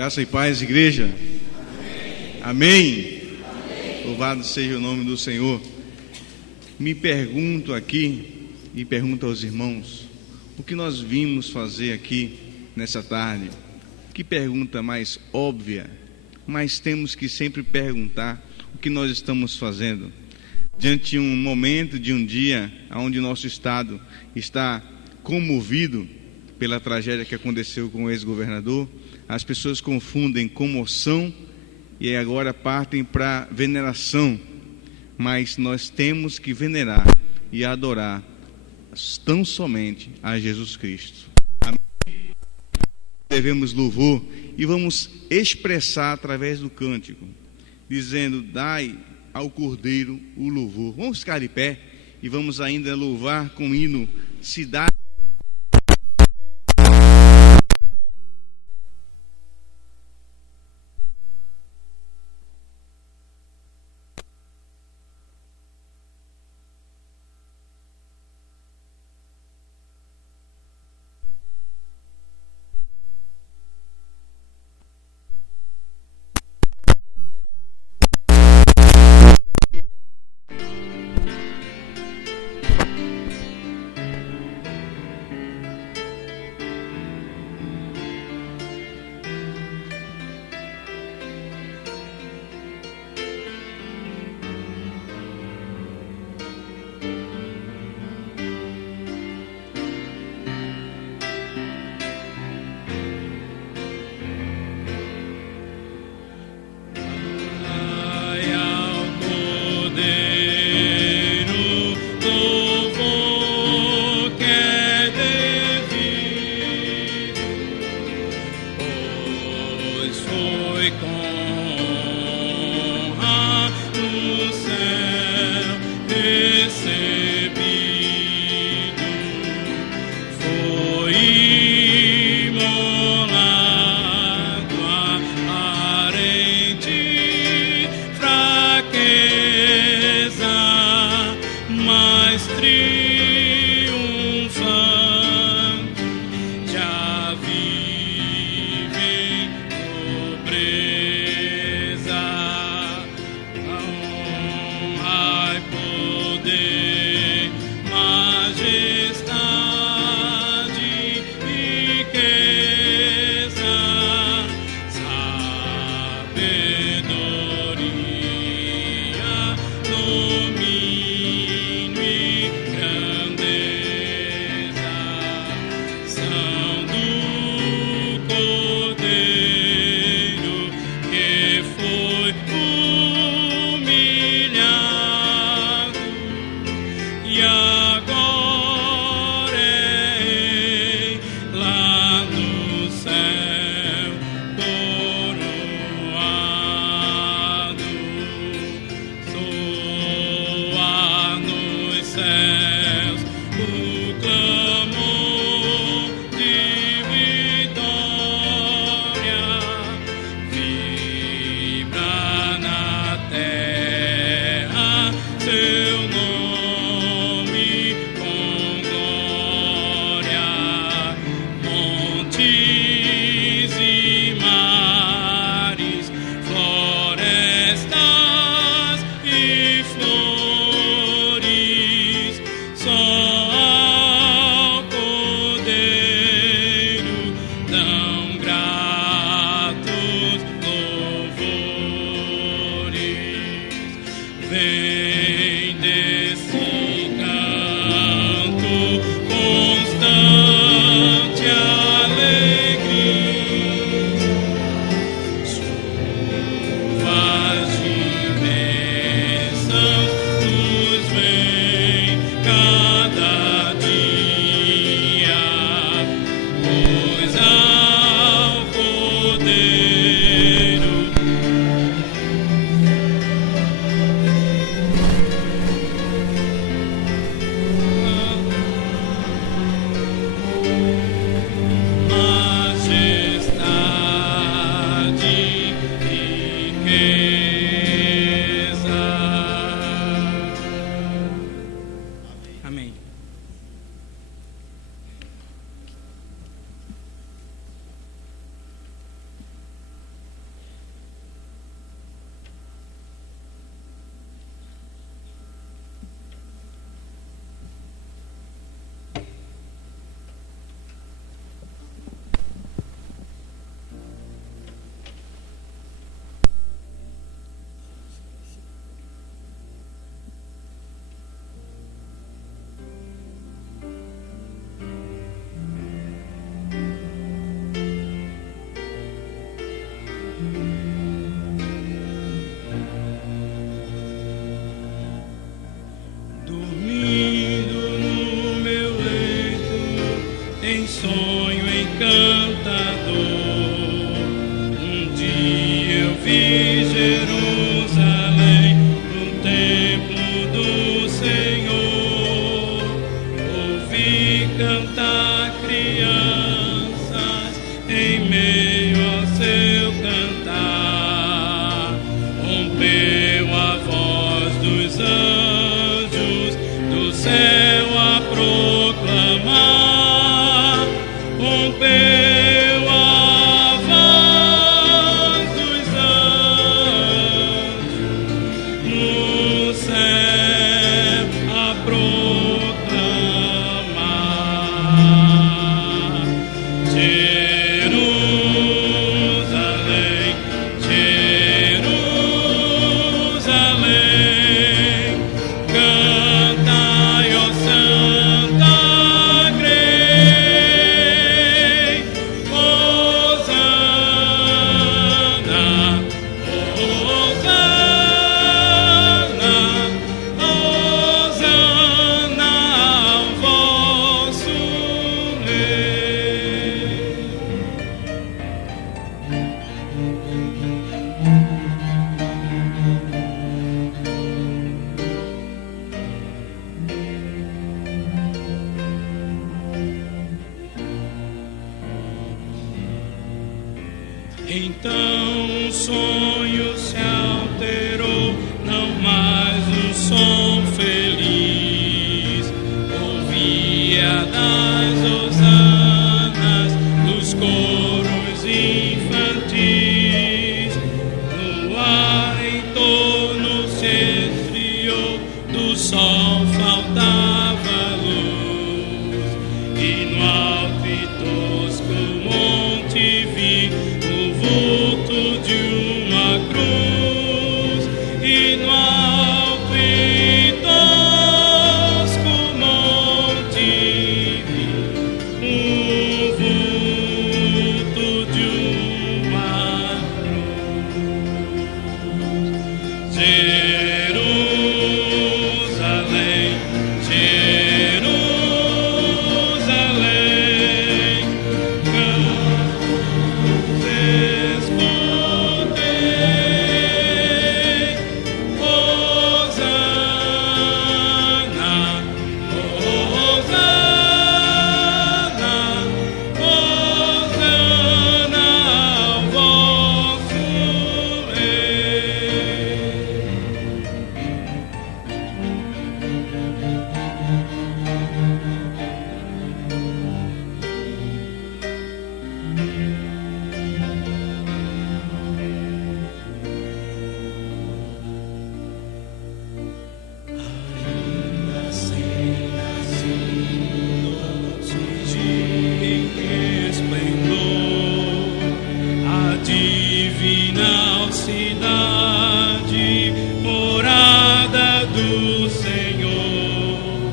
Graça e paz, igreja. Amém. Amém. Louvado seja o nome do Senhor. Me pergunto aqui e pergunto aos irmãos, o que nós vimos fazer aqui nessa tarde? Que pergunta mais óbvia, mas temos que sempre perguntar o que nós estamos fazendo. Diante de um momento, de um dia, onde nosso Estado está comovido pela tragédia que aconteceu com o ex-governador, as pessoas confundem comoção e agora partem para veneração, mas nós temos que venerar e adorar tão somente a Jesus Cristo. Amém? Devemos louvor e vamos expressar através do cântico, dizendo: dai ao Cordeiro o louvor. Vamos ficar de pé e vamos ainda louvar com o hino Cidade. em sonho encantador. Um dia eu vi Jerusalém no templo do Senhor. Ouvi cantar crianças em meio ao seu cantar. Rompeu a voz dos anjos do céu a proclamar. Rompeu a voz dos anjos no céu a proclamar. Jerusalém, Jerusalém, cantai, ó Santa Grey. Hosana, Hosana, Hosana ao vosso Rei. Então o sonho se alterou, não mais um som feliz. Ouvia das hosanas dos coros infantis. No ar em torno se esfriou, do sol faltava luz. E no alto e tosco monte vi o vulto de uma cruz. E no alto e tosco monte vi o vulto de uma cruz. Jerusalém, Jerusalém, respondei. Hosana, Hosana, Hosana ao vosso Rei. Ainda sem nascidos de esplendor, a divina cidade, morada do Senhor.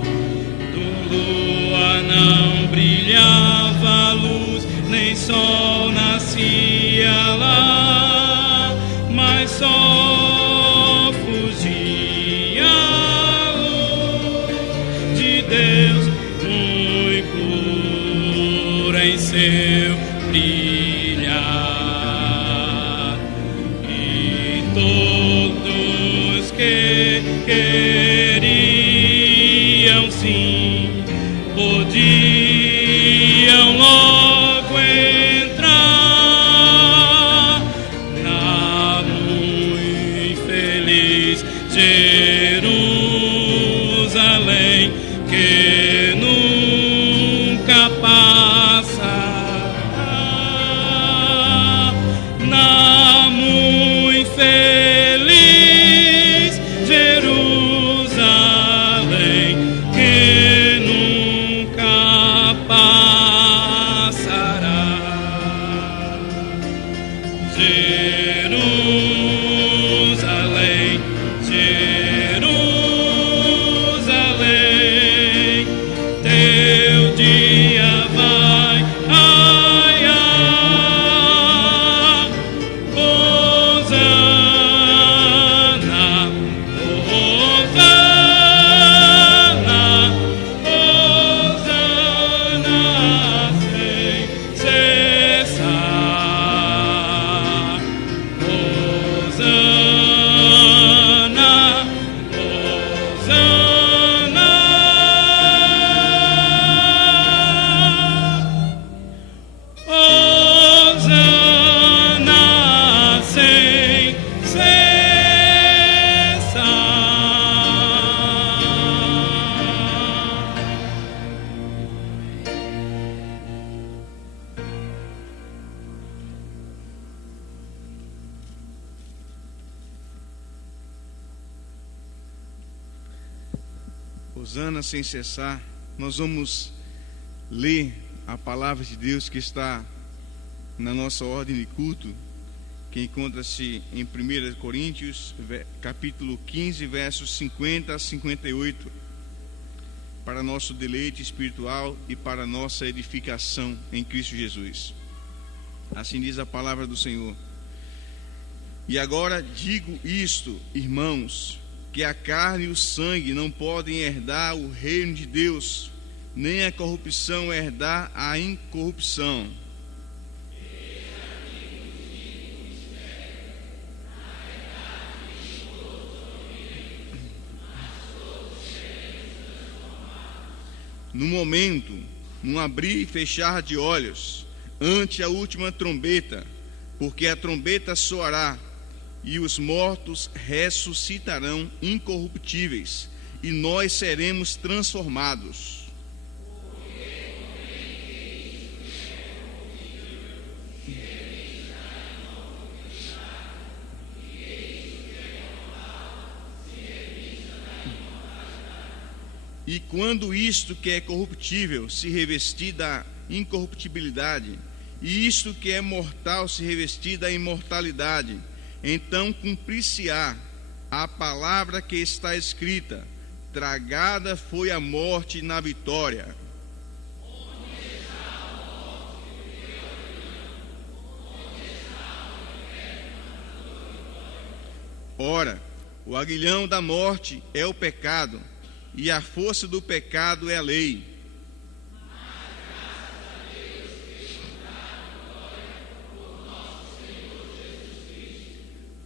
Do lua não brilhava a luz, nem sol nascia lá, mas só fugia a luz de Deus muito pura em seu brilhar. E todos que queriam sim podiam logo entrar na muito feliz Jerusalém, que nunca passa. Na muito feliz Jerusalém, que nunca Hosana sem cessar, nós vamos ler a palavra de Deus que está na nossa ordem de culto, que encontra-se em 1 Coríntios, capítulo 15, versos 50 a 58, para nosso deleite espiritual e para nossa edificação em Cristo Jesus. Assim diz a palavra do Senhor. E agora digo isto, irmãos, que a carne e o sangue não podem herdar o reino de Deus, nem a corrupção herdar a incorrupção. No momento, num abrir e fechar de olhos, ante a última trombeta, porque a trombeta soará, e os mortos ressuscitarão incorruptíveis, e nós seremos transformados. E quando isto que é corruptível se revestir da incorruptibilidade, e isto que é mortal se revestir da imortalidade, então cumprir-se-á a palavra que está escrita: tragada foi a morte na vitória. Ora, o aguilhão da morte é o pecado, e a força do pecado é a lei.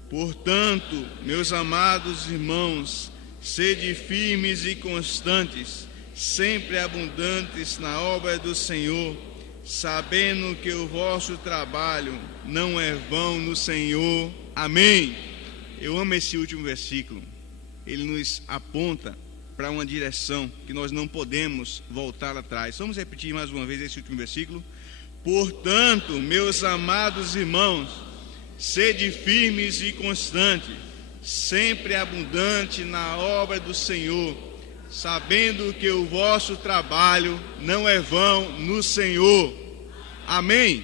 Portanto, meus amados irmãos, sede firmes e constantes, sempre abundantes na obra do Senhor, sabendo que o vosso trabalho não é vão no Senhor. Amém. Eu amo esse último versículo. Ele nos aponta para uma direção que nós não podemos voltar atrás. Vamos repetir mais uma vez esse último versículo. Portanto, meus amados irmãos, sede firmes e constantes, sempre abundante na obra do Senhor, sabendo que o vosso trabalho não é vão no Senhor. Amém.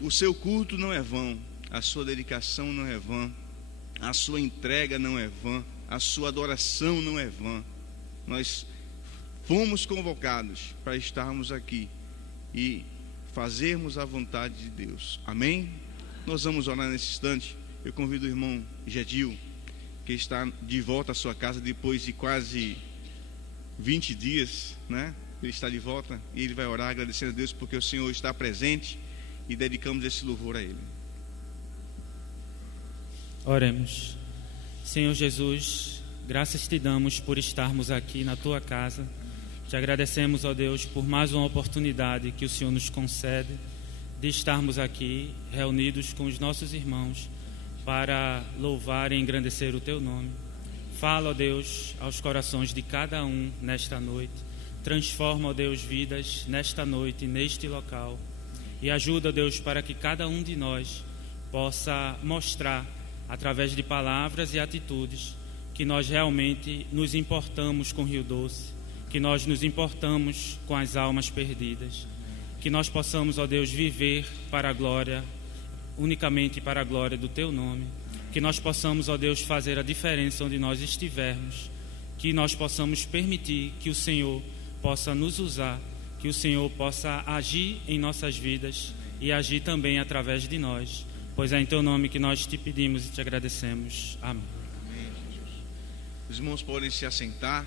O seu culto não é vão, a sua dedicação não é vã, a sua entrega não é vã, a sua adoração não é vã. Nós fomos convocados para estarmos aqui e fazermos a vontade de Deus. Amém? Nós vamos orar nesse instante. Eu convido o irmão Gedil, que está de volta à sua casa depois de quase 20 dias, né? Ele está de volta e ele vai orar agradecendo a Deus porque o Senhor está presente, e dedicamos esse louvor a Ele. Oremos. Senhor Jesus, graças te damos por estarmos aqui na tua casa. Te agradecemos, ó Deus, por mais uma oportunidade que o Senhor nos concede de estarmos aqui reunidos com os nossos irmãos para louvar e engrandecer o teu nome. Fala, ó Deus, aos corações de cada um nesta noite. Transforma, ó Deus, vidas nesta noite, neste local. E ajuda, ó Deus, para que cada um de nós possa mostrar, através de palavras e atitudes, que nós realmente nos importamos com Rio Doce, que nós nos importamos com as almas perdidas, que nós possamos, ó Deus, viver para a glória, unicamente para a glória do Teu nome, que nós possamos, ó Deus, fazer a diferença onde nós estivermos, que nós possamos permitir que o Senhor possa nos usar, que o Senhor possa agir em nossas vidas e agir também através de nós, pois é em Teu nome que nós te pedimos e te agradecemos. Amém. Amém, Jesus. Os irmãos podem se assentar.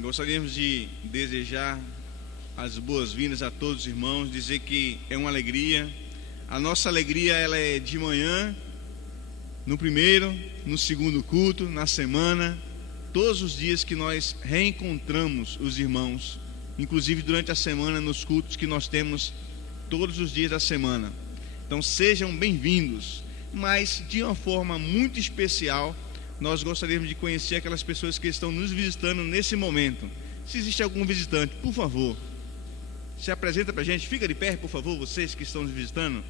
Gostaríamos de desejar as boas-vindas a todos os irmãos, dizer que é uma alegria. A nossa alegria, ela é de manhã, no primeiro, no segundo culto, na semana, todos os dias que nós reencontramos os irmãos, inclusive durante a semana, nos cultos que nós temos todos os dias da semana. Então sejam bem-vindos, mas de uma forma muito especial, nós gostaríamos de conhecer aquelas pessoas que estão nos visitando nesse momento. Se existe algum visitante, por favor, se apresenta para a gente. Fica de pé, por favor, vocês que estão nos visitando.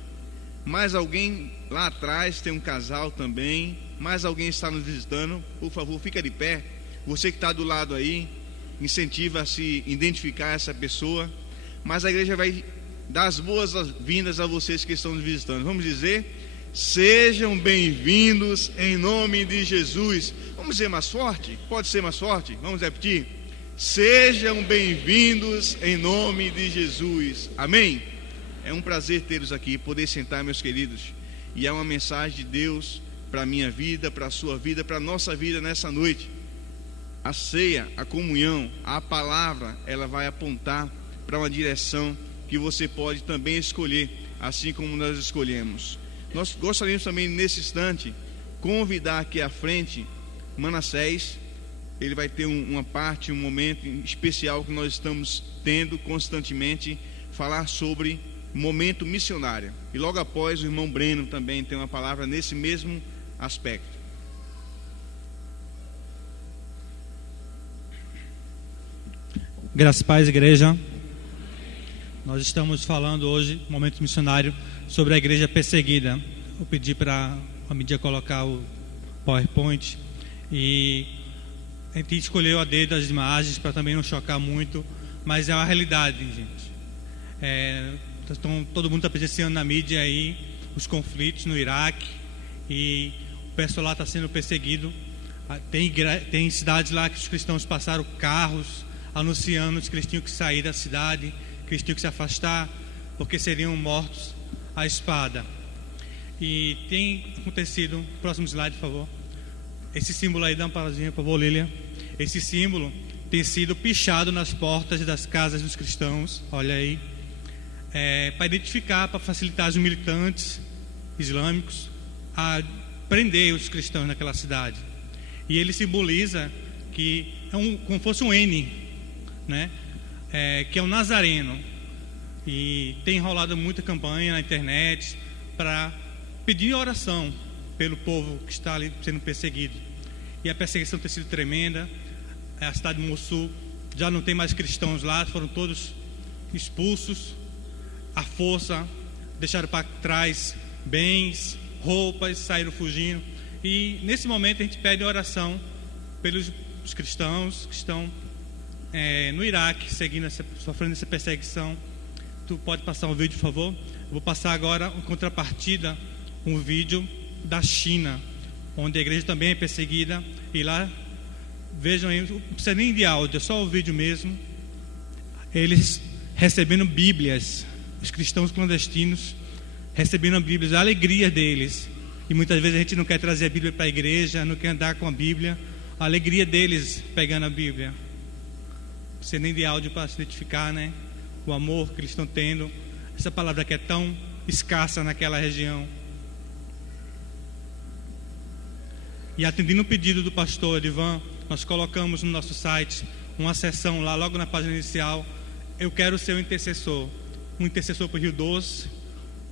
Mais alguém lá atrás, tem um casal também. Mais alguém está nos visitando, por favor, fica de pé. Você que está do lado aí, incentiva a se identificar essa pessoa. Mas a igreja vai dar as boas-vindas a vocês que estão nos visitando. Vamos dizer: sejam bem-vindos em nome de Jesus. Vamos dizer mais forte? Pode ser mais forte? Vamos repetir: sejam bem-vindos em nome de Jesus. Amém? É um prazer tê-los aqui, poder sentar, meus queridos. E é uma mensagem de Deus para a minha vida, para a sua vida, para a nossa vida nessa noite. A ceia, a comunhão, a palavra, ela vai apontar para uma direção que você pode também escolher, assim como nós escolhemos. Nós gostaríamos também, nesse instante, convidar aqui à frente Manassés. Ele vai ter uma parte, um momento especial que nós estamos tendo constantemente, falar sobre momento missionário. E logo após, o irmão Breno também tem uma palavra nesse mesmo aspecto. Graças a Paz, igreja. Nós estamos falando hoje, momento missionário, sobre a igreja perseguida. Eu pedi para a mídia colocar o PowerPoint, e a gente escolheu a dedo as imagens para também não chocar muito, mas é uma realidade, gente. Todo mundo está presenciando na mídia aí os conflitos no Iraque, e o pessoal lá está sendo perseguido. Tem cidades lá que os cristãos passaram carros anunciando que eles tinham que sair da cidade, que eles tinham que se afastar, porque seriam mortos à espada. E tem acontecido, próximo slide, por favor. Esse símbolo aí, dá uma paradinha, por favor, Lília. Esse símbolo tem sido pichado nas portas das casas dos cristãos, olha aí, para identificar, para facilitar os militantes islâmicos a prender os cristãos naquela cidade. E ele simboliza que é como fosse um N, né? Que é um nazareno. E tem rolado muita campanha na internet para pedir oração pelo povo que está ali sendo perseguido. E a perseguição tem sido tremenda. A cidade de Mossul já não tem mais cristãos lá, foram todos expulsos à força, deixaram para trás bens, roupas, saíram fugindo. E nesse momento a gente pede oração pelos cristãos que estão no Iraque, sofrendo essa perseguição. Tu pode passar um vídeo, por favor? Eu vou passar agora, em contrapartida, um vídeo da China, onde a igreja também é perseguida. E lá, vejam aí, não precisa nem de áudio, é só o vídeo mesmo. Eles recebendo Bíblias, os cristãos clandestinos recebendo Bíblias, a alegria deles. E muitas vezes a gente não quer trazer a Bíblia para a igreja, não quer andar com a Bíblia. A alegria deles pegando a Bíblia. Não precisa nem de áudio para se identificar, né? O amor que eles estão tendo. Essa palavra que é tão escassa naquela região. E atendendo o pedido do pastor Edivan, nós colocamos no nosso site uma seção lá, logo na página inicial: eu quero ser um intercessor por Rio Doce,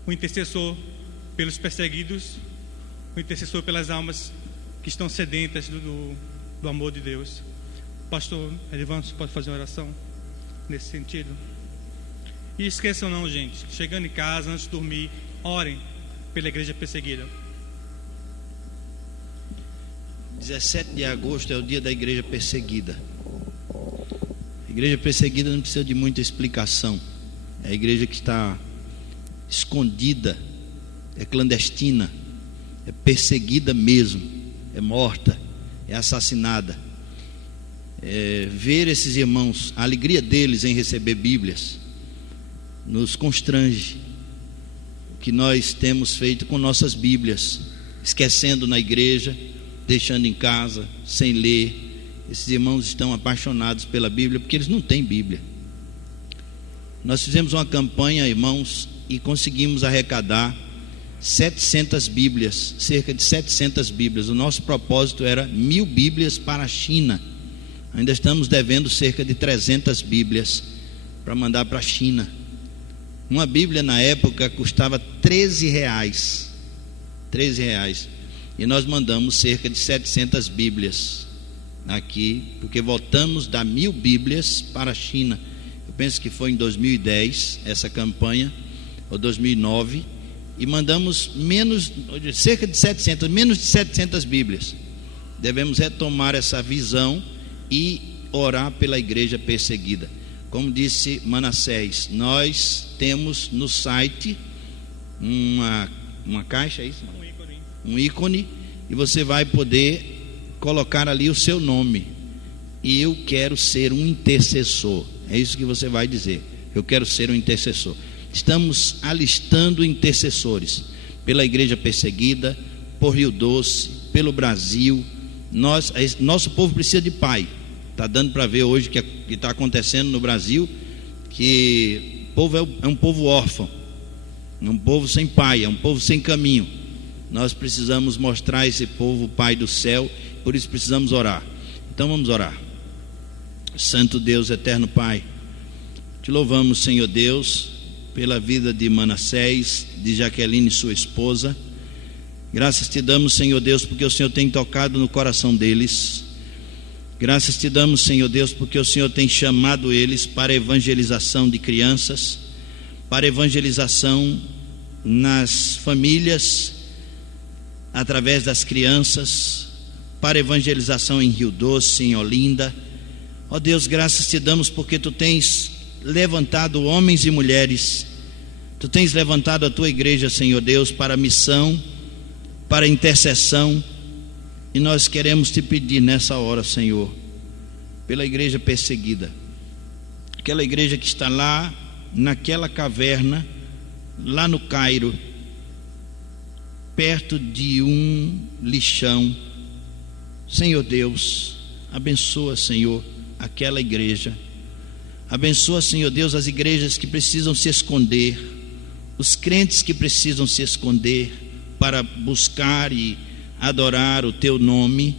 um intercessor pelos perseguidos, um intercessor pelas almas que estão sedentas do amor de Deus. Pastor Edivan, você pode fazer uma oração nesse sentido? E esqueçam não, gente, chegando em casa, antes de dormir, orem pela igreja perseguida. 17 de agosto é o dia da igreja perseguida. A igreja perseguida não precisa de muita explicação. É a igreja que está escondida, é clandestina, é perseguida mesmo, é morta, é assassinada. Ver esses irmãos, a alegria deles em receber Bíblias, nos constrange. O que nós temos feito com nossas Bíblias, esquecendo na igreja, deixando em casa, sem ler. Esses irmãos estão apaixonados pela Bíblia, porque eles não têm Bíblia. Nós fizemos uma campanha, irmãos, e conseguimos arrecadar 700 Bíblias, cerca de 700 Bíblias. O nosso propósito era 1000 Bíblias para a China. Ainda estamos devendo cerca de 300 Bíblias para mandar para a China. Uma Bíblia na época custava R$13. R$13. E nós mandamos cerca de 700 Bíblias aqui, porque voltamos da 1000 Bíblias para a China. Eu penso que foi em 2010 essa campanha, ou 2009, e mandamos cerca de 700, menos de 700 Bíblias. Devemos retomar essa visão e orar pela igreja perseguida. Como disse Manassés, nós temos no site uma caixa, é isso? Um ícone, e você vai poder colocar ali o seu nome. Eu quero ser um intercessor. É isso que você vai dizer. Eu quero ser um intercessor. Estamos alistando intercessores pela igreja perseguida, por Rio Doce, pelo Brasil. Nosso povo precisa de pai. Está dando para ver hoje o que está acontecendo no Brasil, que o povo é um povo órfão, é um povo sem pai, é um povo sem caminho. Nós precisamos mostrar a esse povo o Pai do céu, por isso precisamos orar. Então vamos orar. Santo Deus, eterno Pai, te louvamos, Senhor Deus, pela vida de Manassés, de Jaqueline, sua esposa. Graças te damos, Senhor Deus, porque o Senhor tem tocado no coração deles. Graças te damos, Senhor Deus, porque o Senhor tem chamado eles para a evangelização de crianças, para a evangelização nas famílias, através das crianças, para a evangelização em Rio Doce, em Olinda. Ó Deus, graças te damos porque tu tens levantado homens e mulheres, tu tens levantado a tua igreja, Senhor Deus, para a missão, para a intercessão, e nós queremos te pedir nessa hora, Senhor, pela igreja perseguida, aquela igreja que está lá naquela caverna, lá no Cairo, perto de um lixão. Senhor Deus, abençoa, Senhor, aquela igreja. Abençoa, Senhor Deus, as igrejas que precisam se esconder, os crentes que precisam se esconder para buscar e adorar o teu nome.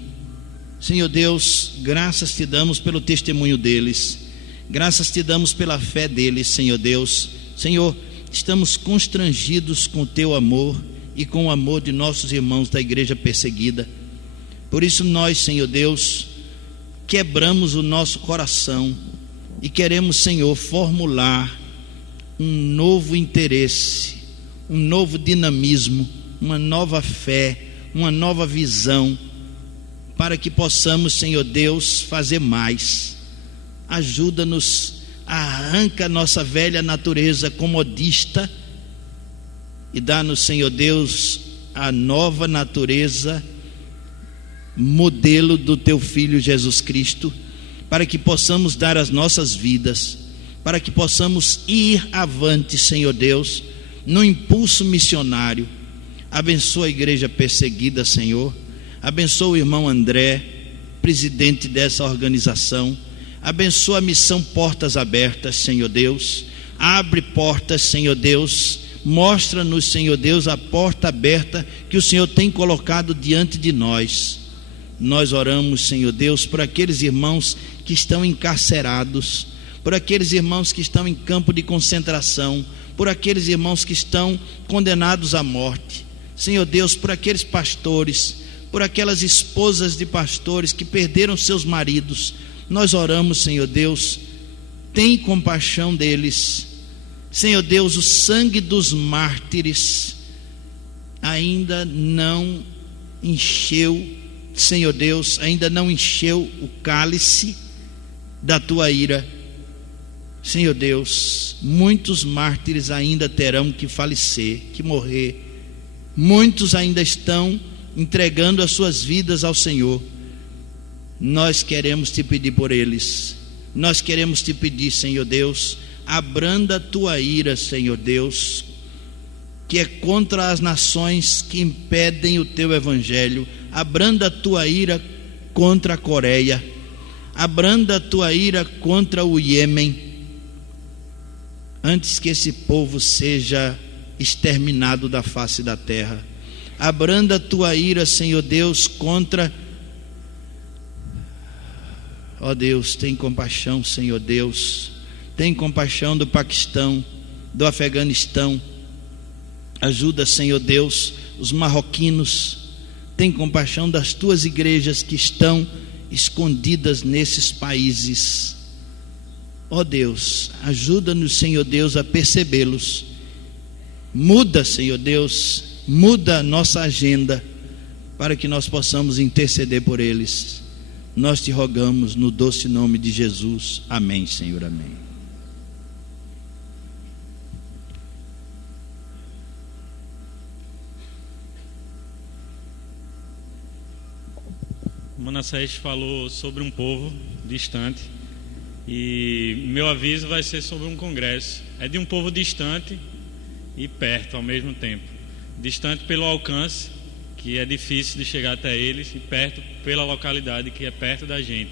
Senhor Deus, graças te damos pelo testemunho deles, graças te damos pela fé deles, Senhor Deus. Senhor, estamos constrangidos com o teu amor e com o amor de nossos irmãos da igreja perseguida. Por isso nós, Senhor Deus, quebramos o nosso coração e queremos, Senhor, formular um novo interesse, um novo dinamismo, uma nova fé, uma nova visão, para que possamos, Senhor Deus, fazer mais. Ajuda-nos, arranca a nossa velha natureza comodista e dá-nos, Senhor Deus, a nova natureza, modelo do teu Filho Jesus Cristo, para que possamos dar as nossas vidas, para que possamos ir avante, Senhor Deus, no impulso missionário. Abençoa a igreja perseguida, Senhor. Abençoa o irmão André, presidente dessa organização. Abençoa a missão Portas Abertas, Senhor Deus. Abre portas, Senhor Deus. Mostra-nos, Senhor Deus, a porta aberta que o Senhor tem colocado diante de nós. Nós oramos, Senhor Deus, por aqueles irmãos que estão encarcerados, por aqueles irmãos que estão em campo de concentração, por aqueles irmãos que estão condenados à morte. Senhor Deus, por aqueles pastores, por aquelas esposas de pastores que perderam seus maridos, nós oramos, Senhor Deus, tem compaixão deles. Senhor Deus, o sangue dos mártires ainda não encheu, Senhor Deus, ainda não encheu o cálice da tua ira. Senhor Deus, muitos mártires ainda terão que falecer, que morrer. Muitos ainda estão entregando as suas vidas ao Senhor. Nós queremos te pedir por eles. Nós queremos te pedir, Senhor Deus, abranda a tua ira, Senhor Deus, que é contra as nações que impedem o teu evangelho. Abranda a tua ira contra a Coreia. Abranda a tua ira contra o Iêmen, antes que esse povo seja exterminado da face da terra. Abranda a tua ira, Senhor Deus, contra... Ó Deus, tem compaixão, Senhor Deus. Tem compaixão do Paquistão, do Afeganistão. Ajuda, Senhor Deus, os marroquinos. Tem compaixão das tuas igrejas que estão escondidas nesses países. Ó Deus, ajuda-nos, Senhor Deus, a percebê-los. Muda, Senhor Deus, muda a nossa agenda, para que nós possamos interceder por eles. Nós te rogamos no doce nome de Jesus. Amém, Senhor, amém. Manassés falou sobre um povo distante e meu aviso vai ser sobre um congresso. É de um povo distante e perto ao mesmo tempo. Distante pelo alcance, que é difícil de chegar até eles, e perto pela localidade, que é perto da gente.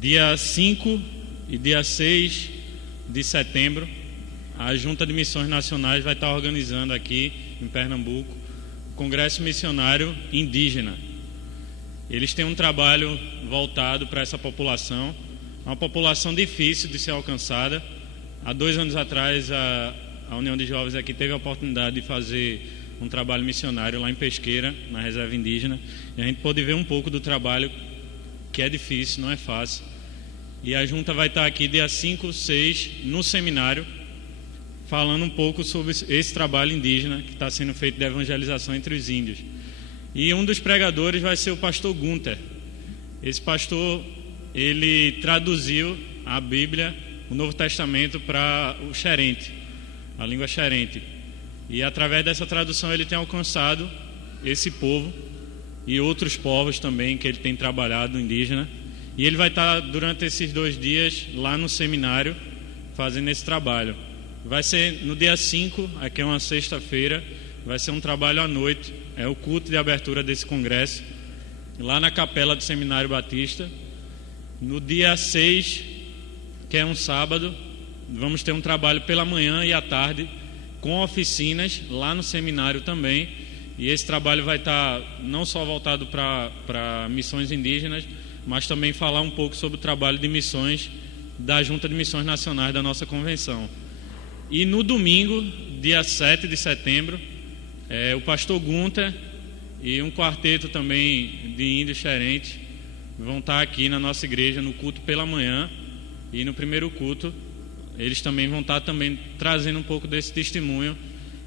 Dia 5 e dia 6 de setembro, a Junta de Missões Nacionais vai estar organizando aqui em Pernambuco o Congresso Missionário Indígena. Eles têm um trabalho voltado para essa população, uma população difícil de ser alcançada. Há 2 anos atrás, a União de Jovens aqui teve a oportunidade de fazer um trabalho missionário lá em Pesqueira, na reserva indígena, e a gente pôde ver um pouco do trabalho, que é difícil, não é fácil. E a Junta vai estar aqui dia 5, 6, no seminário, falando um pouco sobre esse trabalho indígena que está sendo feito de evangelização entre os índios. E um dos pregadores vai ser o pastor Gunther. Esse pastor, ele traduziu a Bíblia, o Novo Testamento, para o xerente, a língua xerente. E através dessa tradução ele tem alcançado esse povo e outros povos também que ele tem trabalhado, indígena. E ele vai estar durante esses 2 dias lá no seminário fazendo esse trabalho. Vai ser no dia 5, aqui é uma sexta-feira, vai ser um trabalho à noite, é o culto de abertura desse congresso, lá na capela do Seminário Batista. No dia 6, que é um sábado, vamos ter um trabalho pela manhã e à tarde, com oficinas lá no seminário também. E esse trabalho vai estar não só voltado para missões indígenas, mas também falar um pouco sobre o trabalho de missões da Junta de Missões Nacionais da nossa convenção. E no domingo, dia 7 de setembro, o pastor Gunther e um quarteto também de índios xerentes vão estar aqui na nossa igreja no culto pela manhã, e no primeiro culto eles também vão estar também trazendo um pouco desse testemunho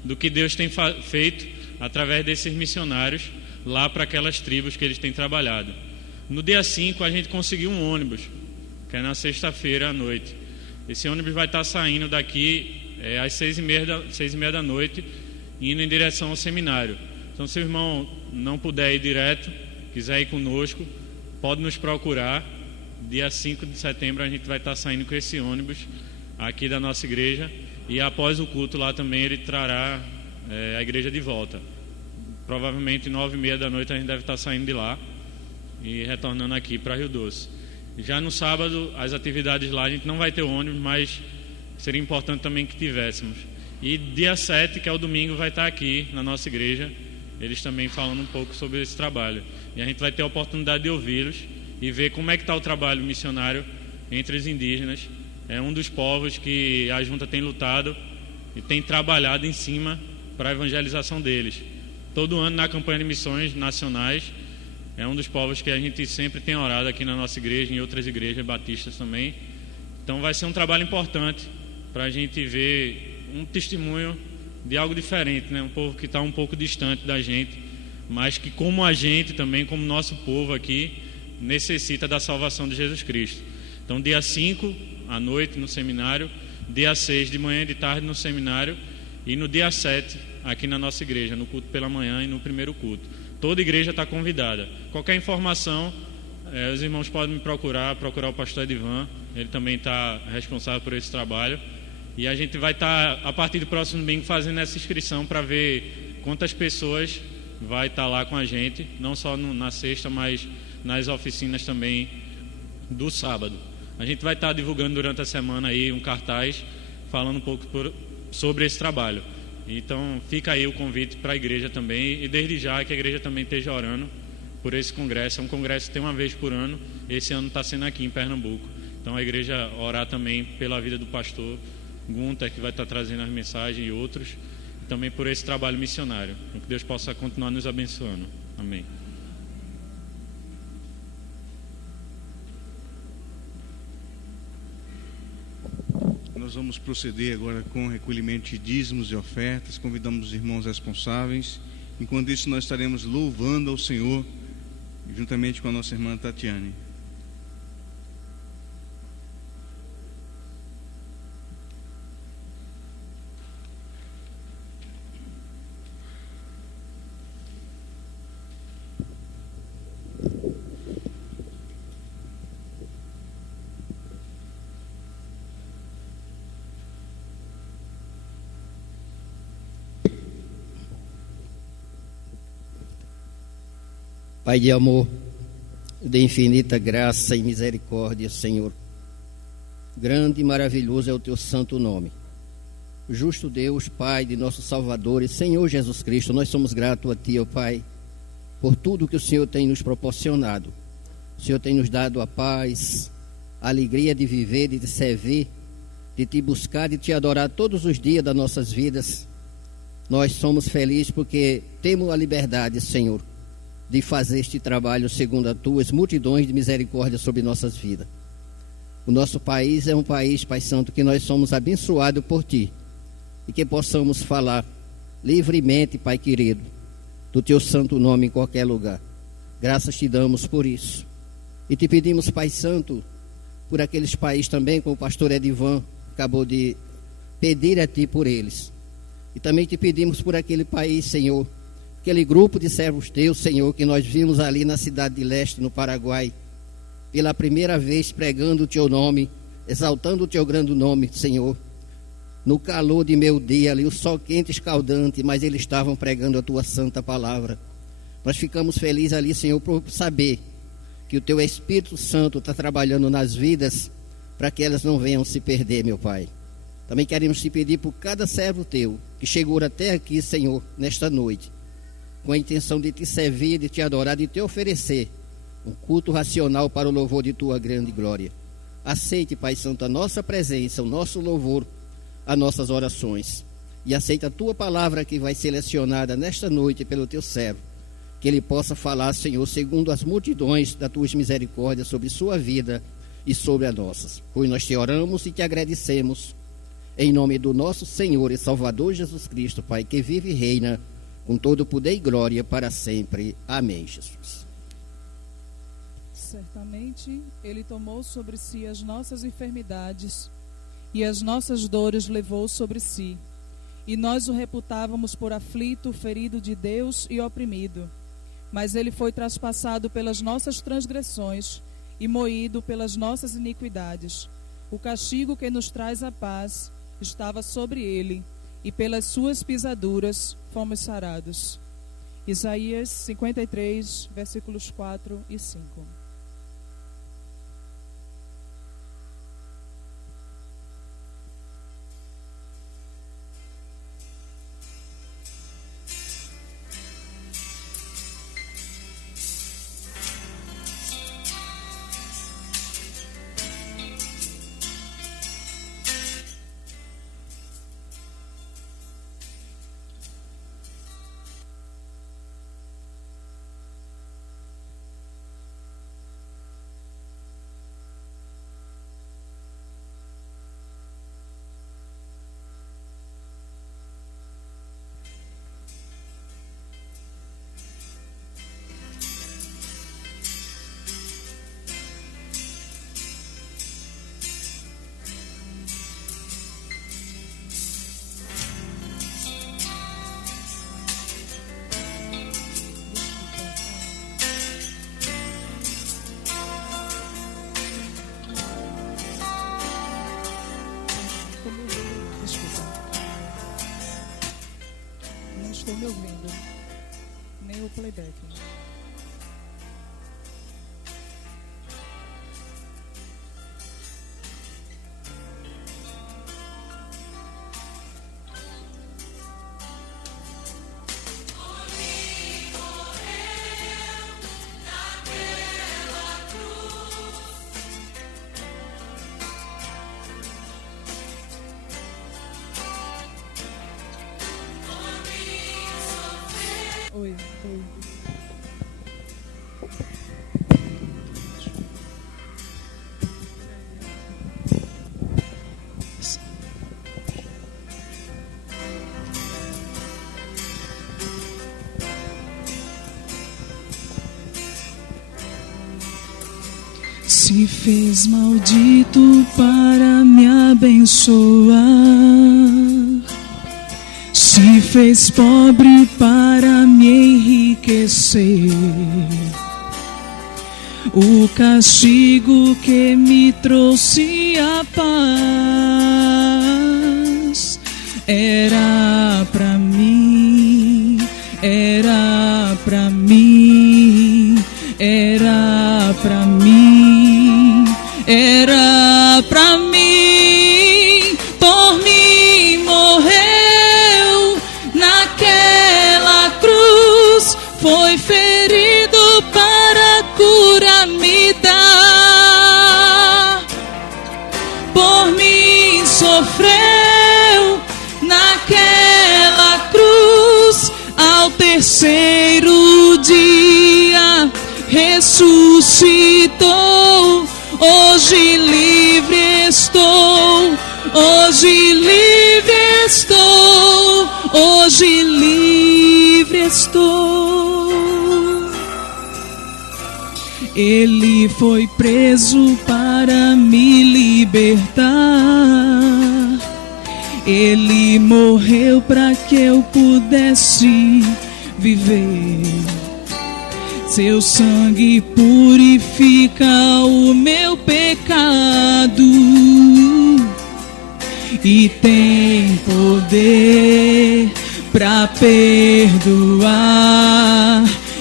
do que Deus tem feito através desses missionários lá para aquelas tribos que eles têm trabalhado. No dia 5 a gente conseguiu um ônibus, que é na sexta-feira à noite. Esse ônibus vai estar saindo daqui às 6h30 da noite, indo em direção ao seminário. Então, se o irmão não puder ir direto, quiser ir conosco, pode nos procurar. Dia 5 de setembro a gente vai estar saindo com esse ônibus aqui da nossa igreja, e após o culto lá também ele trará a igreja de volta. Provavelmente 9h30 da noite a gente deve estar saindo de lá e retornando aqui para Rio Doce. Já no sábado, as atividades lá, a gente não vai ter ônibus, mas seria importante também que tivéssemos. E dia 7, que é o domingo, vai estar aqui na nossa igreja, eles também falando um pouco sobre esse trabalho. E a gente vai ter a oportunidade de ouvi-los e ver como é que está o trabalho missionário entre os indígenas. É um dos povos que a Junta tem lutado e tem trabalhado em cima para a evangelização deles. Todo ano na campanha de missões nacionais, é um dos povos que a gente sempre tem orado aqui na nossa igreja, em outras igrejas batistas também. Então vai ser um trabalho importante para a gente ver um testemunho de algo diferente, né? Um povo que está um pouco distante da gente, mas que, como a gente também, como nosso povo aqui, necessita da salvação de Jesus Cristo. Então, dia 5 à noite no seminário, dia 6 de manhã e de tarde no seminário, e no dia 7 aqui na nossa igreja, no culto pela manhã e no primeiro culto. Toda igreja está convidada. Qualquer informação, os irmãos podem me procurar o pastor Edivan, ele também está responsável por esse trabalho. E a gente vai estar, a partir do próximo domingo, fazendo essa inscrição para ver quantas pessoas vai estar lá com a gente, não só na sexta, mas nas oficinas também do sábado. A gente vai estar divulgando durante a semana aí um cartaz falando um pouco sobre esse trabalho. Então fica aí o convite para a igreja também, e desde já que a igreja também esteja orando por esse congresso. É um congresso que tem uma vez por ano, esse ano está sendo aqui em Pernambuco. Então a igreja orar também pela vida do pastor Gunther, que vai estar trazendo as mensagens, e outros, e também por esse trabalho missionário. Que Deus possa continuar nos abençoando. Amém. Nós vamos proceder agora com o recolhimento de dízimos e ofertas. Convidamos os irmãos responsáveis. Enquanto isso, nós estaremos louvando ao Senhor, juntamente com a nossa irmã Tatiane. Pai de amor, de infinita graça e misericórdia, Senhor, grande e maravilhoso é o teu santo nome. Justo Deus, Pai de nosso Salvador e Senhor Jesus Cristo, nós somos gratos a Ti, ó Pai, por tudo que o Senhor tem nos proporcionado. O Senhor tem nos dado a paz, a alegria de viver, de Te servir, de Te buscar, de Te adorar todos os dias das nossas vidas. Nós somos felizes porque temos a liberdade, Senhor, de fazer este trabalho segundo as Tuas multidões de misericórdia sobre nossas vidas. O nosso país é um país, Pai Santo, que nós somos abençoados por Ti e que possamos falar livremente, Pai querido, do Teu santo nome em qualquer lugar. Graças Te damos por isso. E Te pedimos, Pai Santo, por aqueles países também, como o pastor Edivan acabou de pedir a Ti por eles. E também Te pedimos por aquele país, Senhor, aquele grupo de servos Teus, Senhor, que nós vimos ali na cidade de Leste, no Paraguai, pela primeira vez pregando o Teu nome, exaltando o Teu grande nome, Senhor. No calor de meu dia ali, o sol quente, escaldante, mas eles estavam pregando a Tua santa palavra. Nós ficamos felizes ali, Senhor, por saber que o Teu Espírito Santo está trabalhando nas vidas para que elas não venham se perder, meu Pai. Também queremos Te pedir por cada servo Teu que chegou até aqui, Senhor, nesta noite, com a intenção de Te servir, de Te adorar, de Te oferecer um culto racional para o louvor de Tua grande glória. Aceite, Pai Santo, a nossa presença, o nosso louvor, as nossas orações. E aceita a Tua palavra que vai ser selecionada nesta noite pelo Teu servo. Que ele possa falar, Senhor, segundo as multidões das Tuas misericórdias sobre sua vida e sobre as nossas. Pois nós Te oramos e Te agradecemos. Em nome do nosso Senhor e Salvador Jesus Cristo, Pai, que vive e reina com todo poder e glória para sempre. Amém, Jesus. Certamente Ele tomou sobre si as nossas enfermidades e as nossas dores levou sobre si. E nós o reputávamos por aflito, ferido de Deus e oprimido. Mas Ele foi traspassado pelas nossas transgressões e moído pelas nossas iniquidades. O castigo que nos traz a paz estava sobre Ele, e pelas suas pisaduras fomos sarados. Isaías 53, versículos 4 e 5. Estou me ouvindo, nem o playback. Oi. Se fez maldito para me abençoar, se fez pobre para me enriquecer. O castigo que me trouxe a paz era pra mim, era pra mim. sofreu naquela cruz, ao terceiro dia ressuscitou. Hoje livre estou, hoje livre estou, hoje livre estou. Ele foi preso para me libertar. Ele morreu para que eu pudesse viver. Seu sangue purifica o meu pecado e tem poder para perdoar,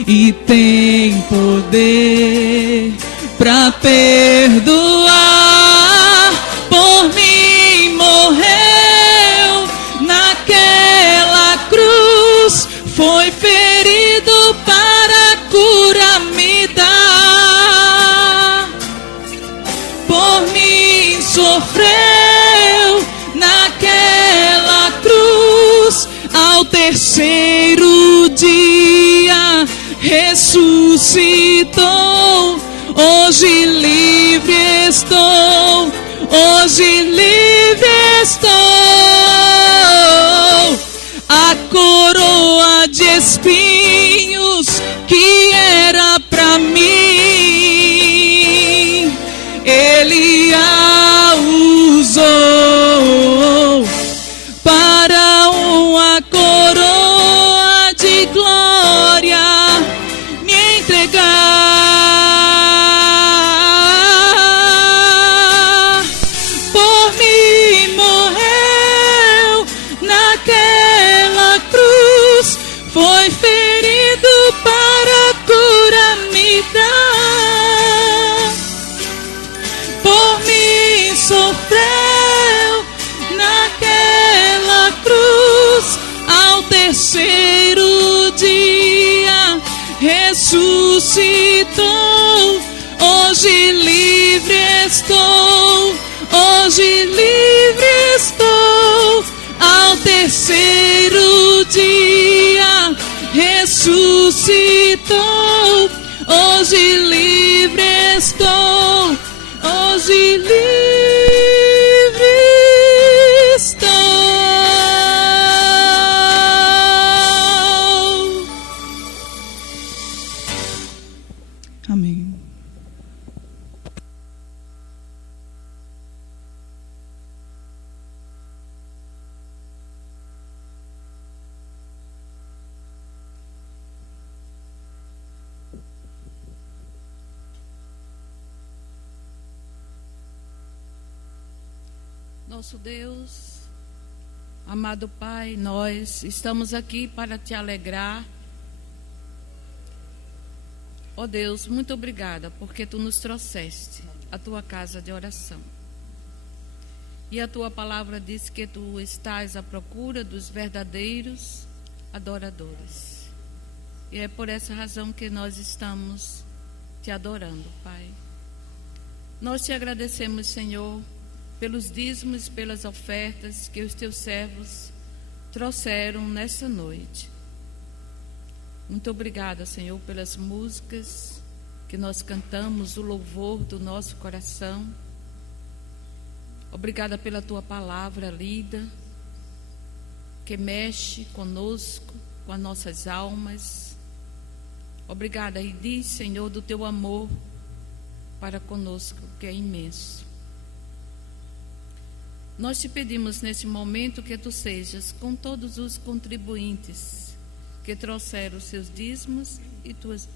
e tem poder para perdoar. Por mim morreu naquela cruz, foi ferido para cura me dar. Por mim sofreu naquela cruz, ao terceiro dia ressuscitou. Hoje livre estou, hoje livre estou. A coroa de espinhos que era pra mim, Ele a usou para uma coroa de glória me entregar. Por mim morreu naquela cruz, foi ferido para cura me dar. Por mim sofreu naquela cruz, ao terceiro dia ressuscitou. Hoje livre estou, hoje livre estou. Ao terceiro dia ressuscitou. Hoje livre estou, hoje livre estou. Amém. Nosso Deus, amado Pai, nós estamos aqui para te alegrar. Ó Deus, muito obrigada porque tu nos trouxeste à tua casa de oração. E a tua palavra diz que tu estás à procura dos verdadeiros adoradores. E é por essa razão que nós estamos te adorando, Pai. Nós te agradecemos, Senhor, pelos dízimos e pelas ofertas que os teus servos trouxeram nessa noite. Muito obrigada, Senhor, pelas músicas que nós cantamos, o louvor do nosso coração. Obrigada pela tua palavra lida, que mexe conosco, com as nossas almas. Obrigada e diz, Senhor, do teu amor para conosco, que é imenso. Nós te pedimos nesse momento que tu sejas com todos os contribuintes que trouxeram os seus dízimos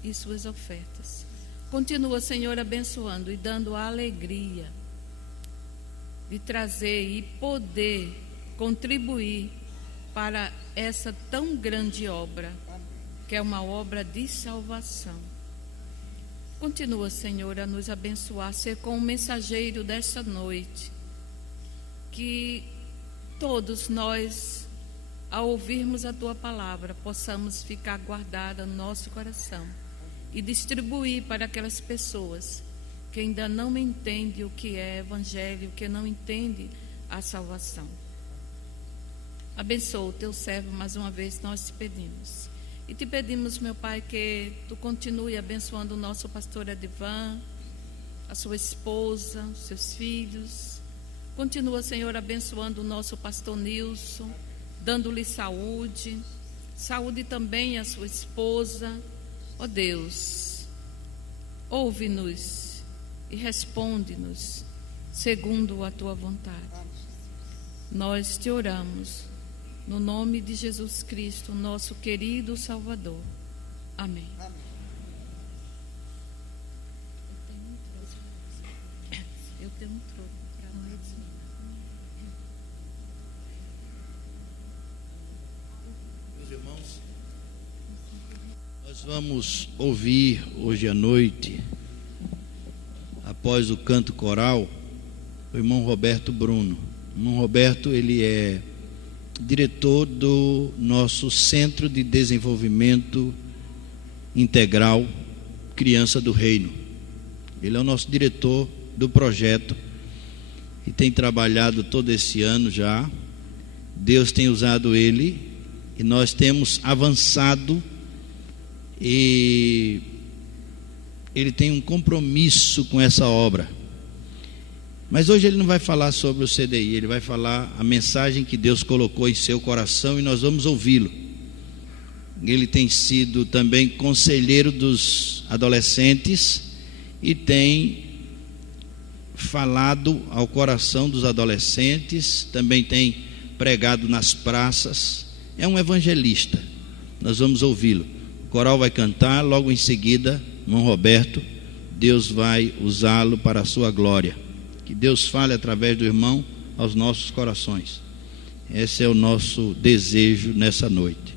e suas ofertas. Continua, Senhor, abençoando e dando a alegria de trazer e poder contribuir para essa tão grande obra, que é uma obra de salvação. Continua, Senhor, a nos abençoar, ser com o mensageiro desta noite, que todos nós, ao ouvirmos a tua palavra, possamos ficar guardada no nosso coração e distribuir para aquelas pessoas que ainda não entendem o que é evangelho, que não entendem à salvação. Abençoa o teu servo, mais uma vez nós te pedimos. E te pedimos, meu Pai, que tu continue abençoando o nosso pastor Edivan, a sua esposa, os seus filhos. Continua, Senhor, abençoando o nosso pastor Nilson, dando-lhe saúde. Saúde também à sua esposa. Ó Deus, ouve-nos e responde-nos segundo a tua vontade. Nós te oramos no nome de Jesus Cristo, nosso querido Salvador. Amém. Eu tenho um troco para nós. Meus irmãos, nós vamos ouvir hoje à noite, após o canto coral, o irmão Roberto Bruno. O irmão Roberto, ele é diretor do nosso Centro de Desenvolvimento Integral Criança do Reino. Ele é o nosso diretor do projeto e tem trabalhado todo esse ano já. Deus tem usado ele e nós temos avançado, e ele tem um compromisso com essa obra. Mas hoje ele não vai falar sobre o CDI, ele vai falar a mensagem que Deus colocou em seu coração e nós vamos ouvi-lo. Ele tem sido também conselheiro dos adolescentes e tem falado ao coração dos adolescentes, também tem pregado nas praças. É um evangelista. Nós vamos ouvi-lo. O coral vai cantar, logo em seguida, irmão Roberto, Deus vai usá-lo para a sua glória. Que Deus fale através do irmão aos nossos corações. Esse é o nosso desejo nessa noite.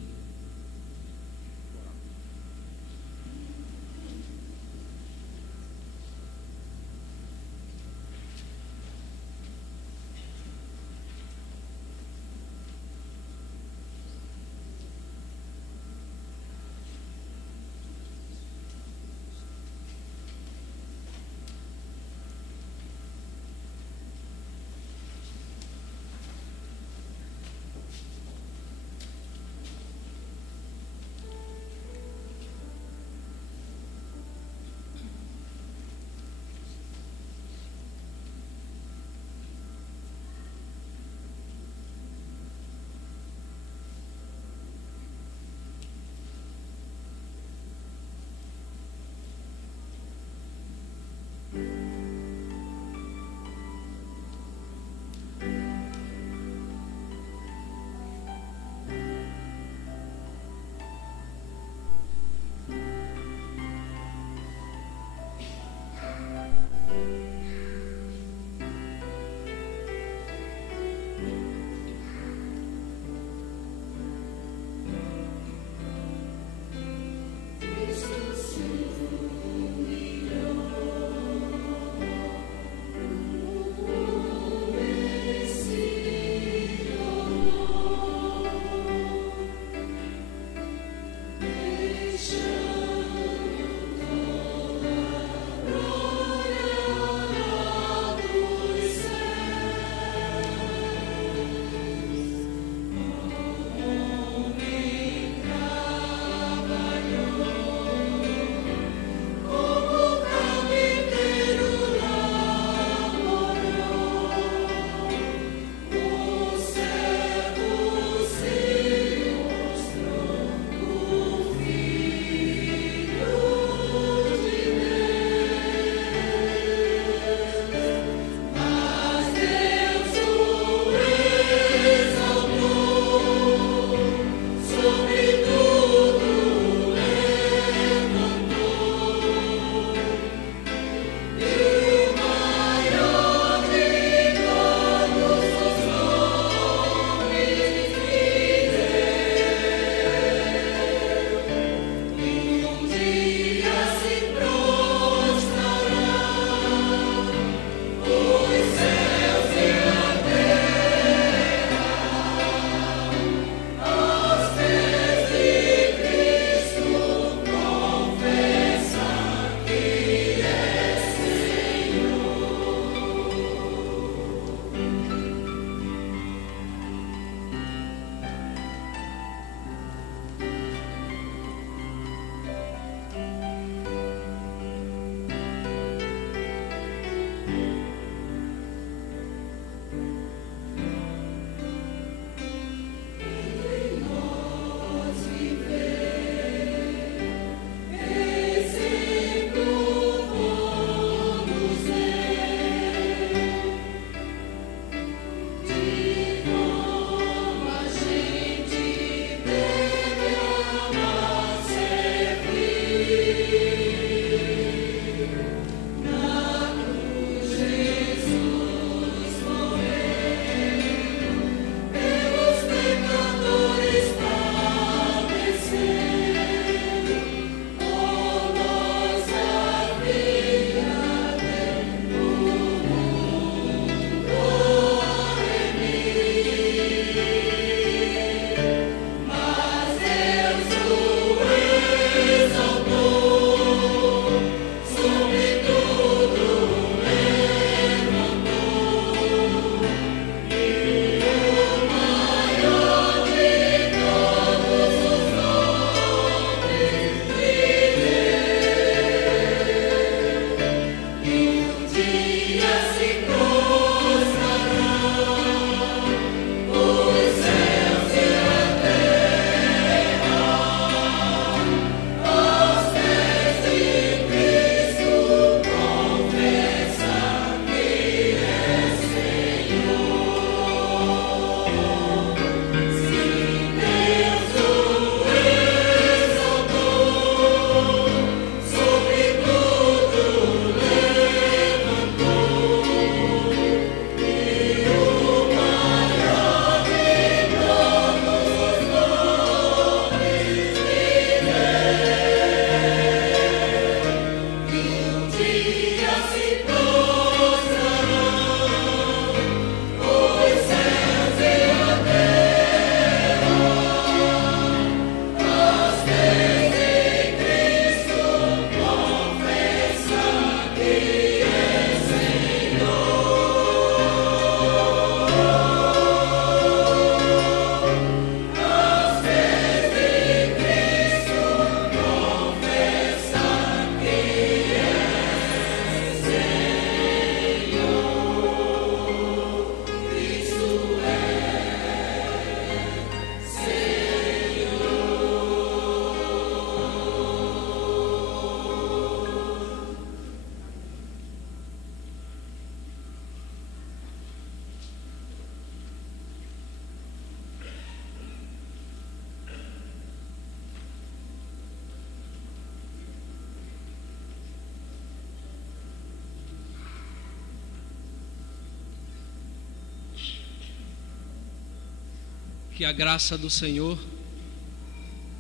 Que a graça do Senhor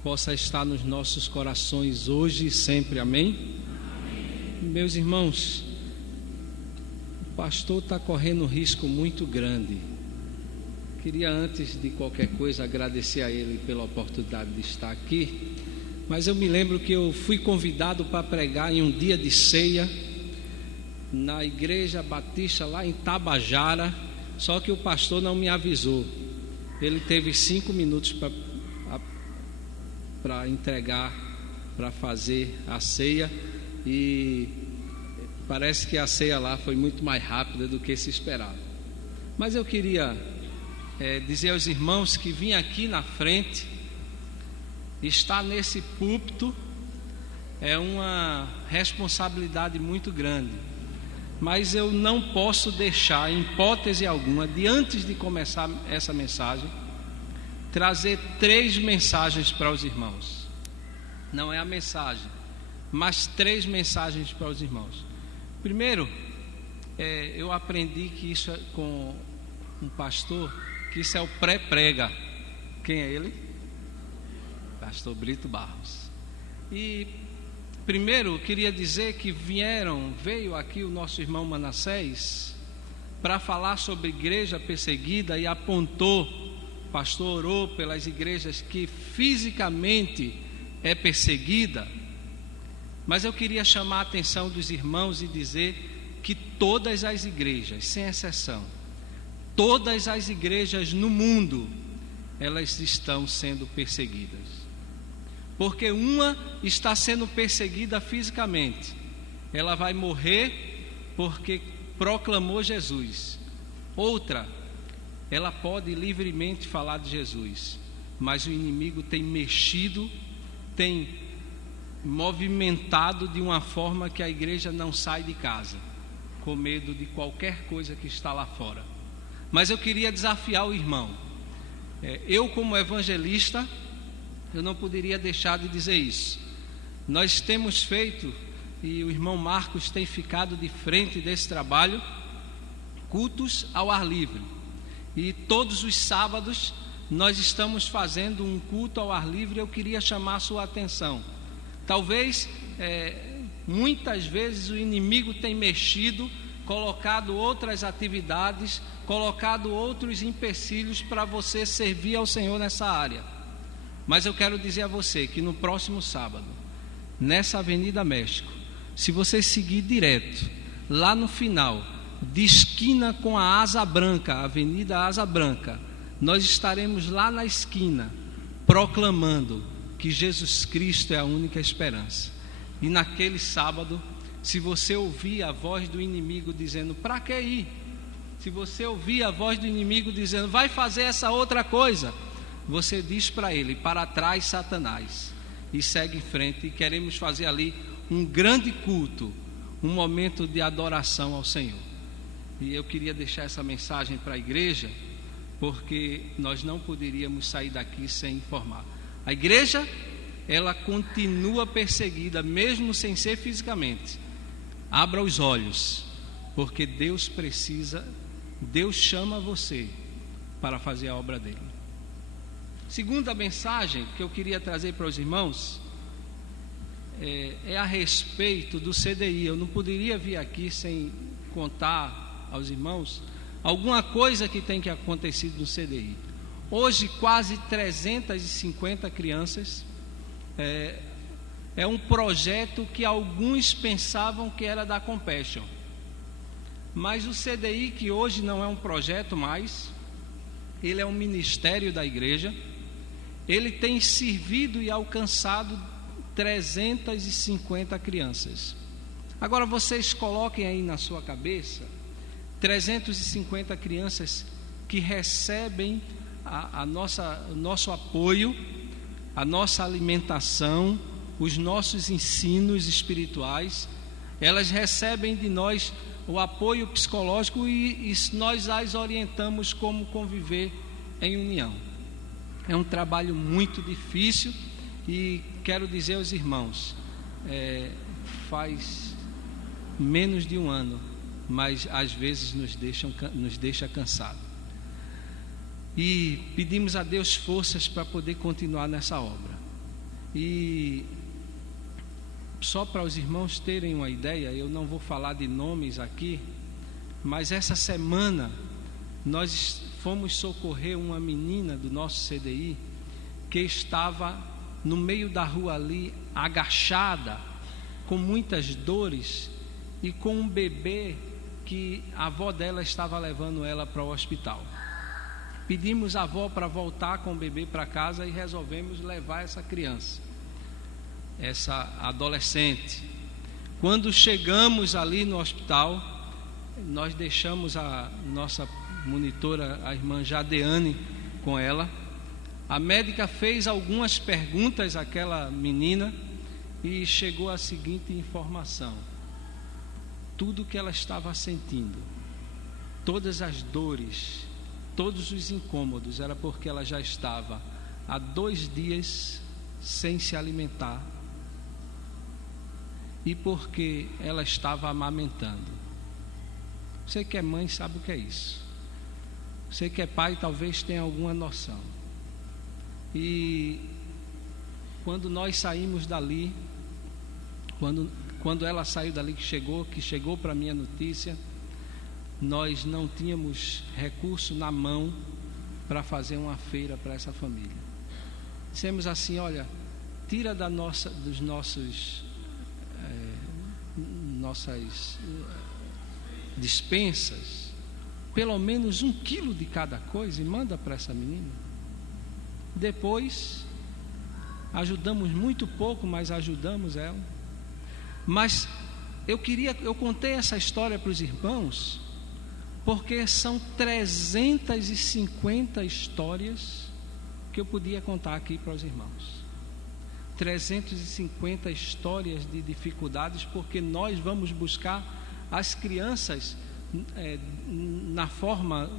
possa estar nos nossos corações hoje e sempre, amém? Meus irmãos, o pastor está correndo um risco muito grande. Queria, antes de qualquer coisa, agradecer a ele pela oportunidade de estar aqui, mas eu me lembro que eu fui convidado para pregar em um dia de ceia na Igreja Batista lá em Tabajara, só que o pastor não me avisou. Ele teve 5 minutos para entregar, para fazer a ceia, e parece que a ceia lá foi muito mais rápida do que se esperava. Mas eu queria dizer aos irmãos que vim aqui na frente, estar nesse púlpito é uma responsabilidade muito grande, mas eu não posso deixar, em hipótese alguma, de antes de começar essa mensagem, trazer 3 mensagens para os irmãos. Não é a mensagem, mas 3 mensagens para os irmãos. Primeiro, eu aprendi que isso é com um pastor, que isso é o pré-prega. Quem é ele? Pastor Brito Barros. E primeiro eu queria dizer que veio aqui o nosso irmão Manassés para falar sobre igreja perseguida e apontou, o pastor orou pelas igrejas que fisicamente é perseguida, mas eu queria chamar a atenção dos irmãos e dizer que todas as igrejas, sem exceção, todas as igrejas no mundo, elas estão sendo perseguidas. Porque uma está sendo perseguida fisicamente, ela vai morrer porque proclamou Jesus. Outra, ela pode livremente falar de Jesus, mas o inimigo tem mexido, tem movimentado de uma forma que a igreja não sai de casa, com medo de qualquer coisa que está lá fora. Mas eu queria desafiar o irmão. Eu, como evangelista, eu não poderia deixar de dizer isso. Nós temos feito, e o irmão Marcos tem ficado de frente desse trabalho, cultos ao ar livre. E todos os sábados nós estamos fazendo um culto ao ar livre. Eu queria chamar a sua atenção. Talvez, muitas vezes o inimigo tem mexido, colocado outras atividades, colocado outros empecilhos para você servir ao Senhor nessa área. Mas eu quero dizer a você que no próximo sábado, nessa Avenida México, se você seguir direto, lá no final, de esquina com a Asa Branca, a Avenida Asa Branca, nós estaremos lá na esquina, proclamando que Jesus Cristo é a única esperança. E naquele sábado, se você ouvir a voz do inimigo dizendo, para que ir? Se você ouvir a voz do inimigo dizendo, vai fazer essa outra coisa, você diz para ele, para trás Satanás, e segue em frente. E queremos fazer ali um grande culto, um momento de adoração ao Senhor. E eu queria deixar essa mensagem para a igreja, porque nós não poderíamos sair daqui sem informar. A igreja, ela continua perseguida, mesmo sem ser fisicamente. Abra os olhos, porque Deus chama você para fazer a obra dele. Segunda mensagem que eu queria trazer para os irmãos é a respeito do CDI. Eu não poderia vir aqui sem contar aos irmãos alguma coisa que tem que acontecer no CDI. Hoje quase 350 crianças. É um projeto que alguns pensavam que era da Compassion, mas o CDI, que hoje não é um projeto mais, ele é um ministério da igreja. Ele tem servido e alcançado 350 crianças. Agora vocês coloquem aí na sua cabeça 350 crianças que recebem o nosso apoio, a nossa alimentação, os nossos ensinos espirituais. Elas recebem de nós o apoio psicológico e nós as orientamos como conviver em união. É um trabalho muito difícil e quero dizer aos irmãos, faz menos de um ano, mas às vezes nos deixa cansado. e pedimos a Deus forças para poder continuar nessa obra. E só para os irmãos terem uma ideia, eu não vou falar de nomes aqui, mas essa semana nós fomos socorrer uma menina do nosso CDI que estava no meio da rua ali, agachada, com muitas dores e com um bebê que a avó dela estava levando ela para o hospital. Pedimos à avó para voltar com o bebê para casa e resolvemos levar essa criança, essa adolescente. Quando chegamos ali no hospital, nós deixamos a nossa monitora, a irmã Jadeane, com ela. A médica fez algumas perguntas àquela menina e chegou à seguinte informação: tudo que ela estava sentindo, todas as dores, todos os incômodos, era porque ela já estava há 2 dias sem se alimentar e porque ela estava amamentando. Você que é mãe sabe o que é isso. Você que é pai talvez tenha alguma noção. E quando nós saímos dali, quando ela saiu dali, que chegou para mim a notícia, nós não tínhamos recurso na mão para fazer uma feira para essa família. Dissemos assim: olha, tira nossas dispensas pelo menos 1 quilo de cada coisa e manda para essa menina. Depois ajudamos muito pouco, mas ajudamos ela. Mas eu contei essa história para os irmãos porque são 350 histórias que eu podia contar aqui para os irmãos. 350 histórias de dificuldades, porque nós vamos buscar as crianças na forma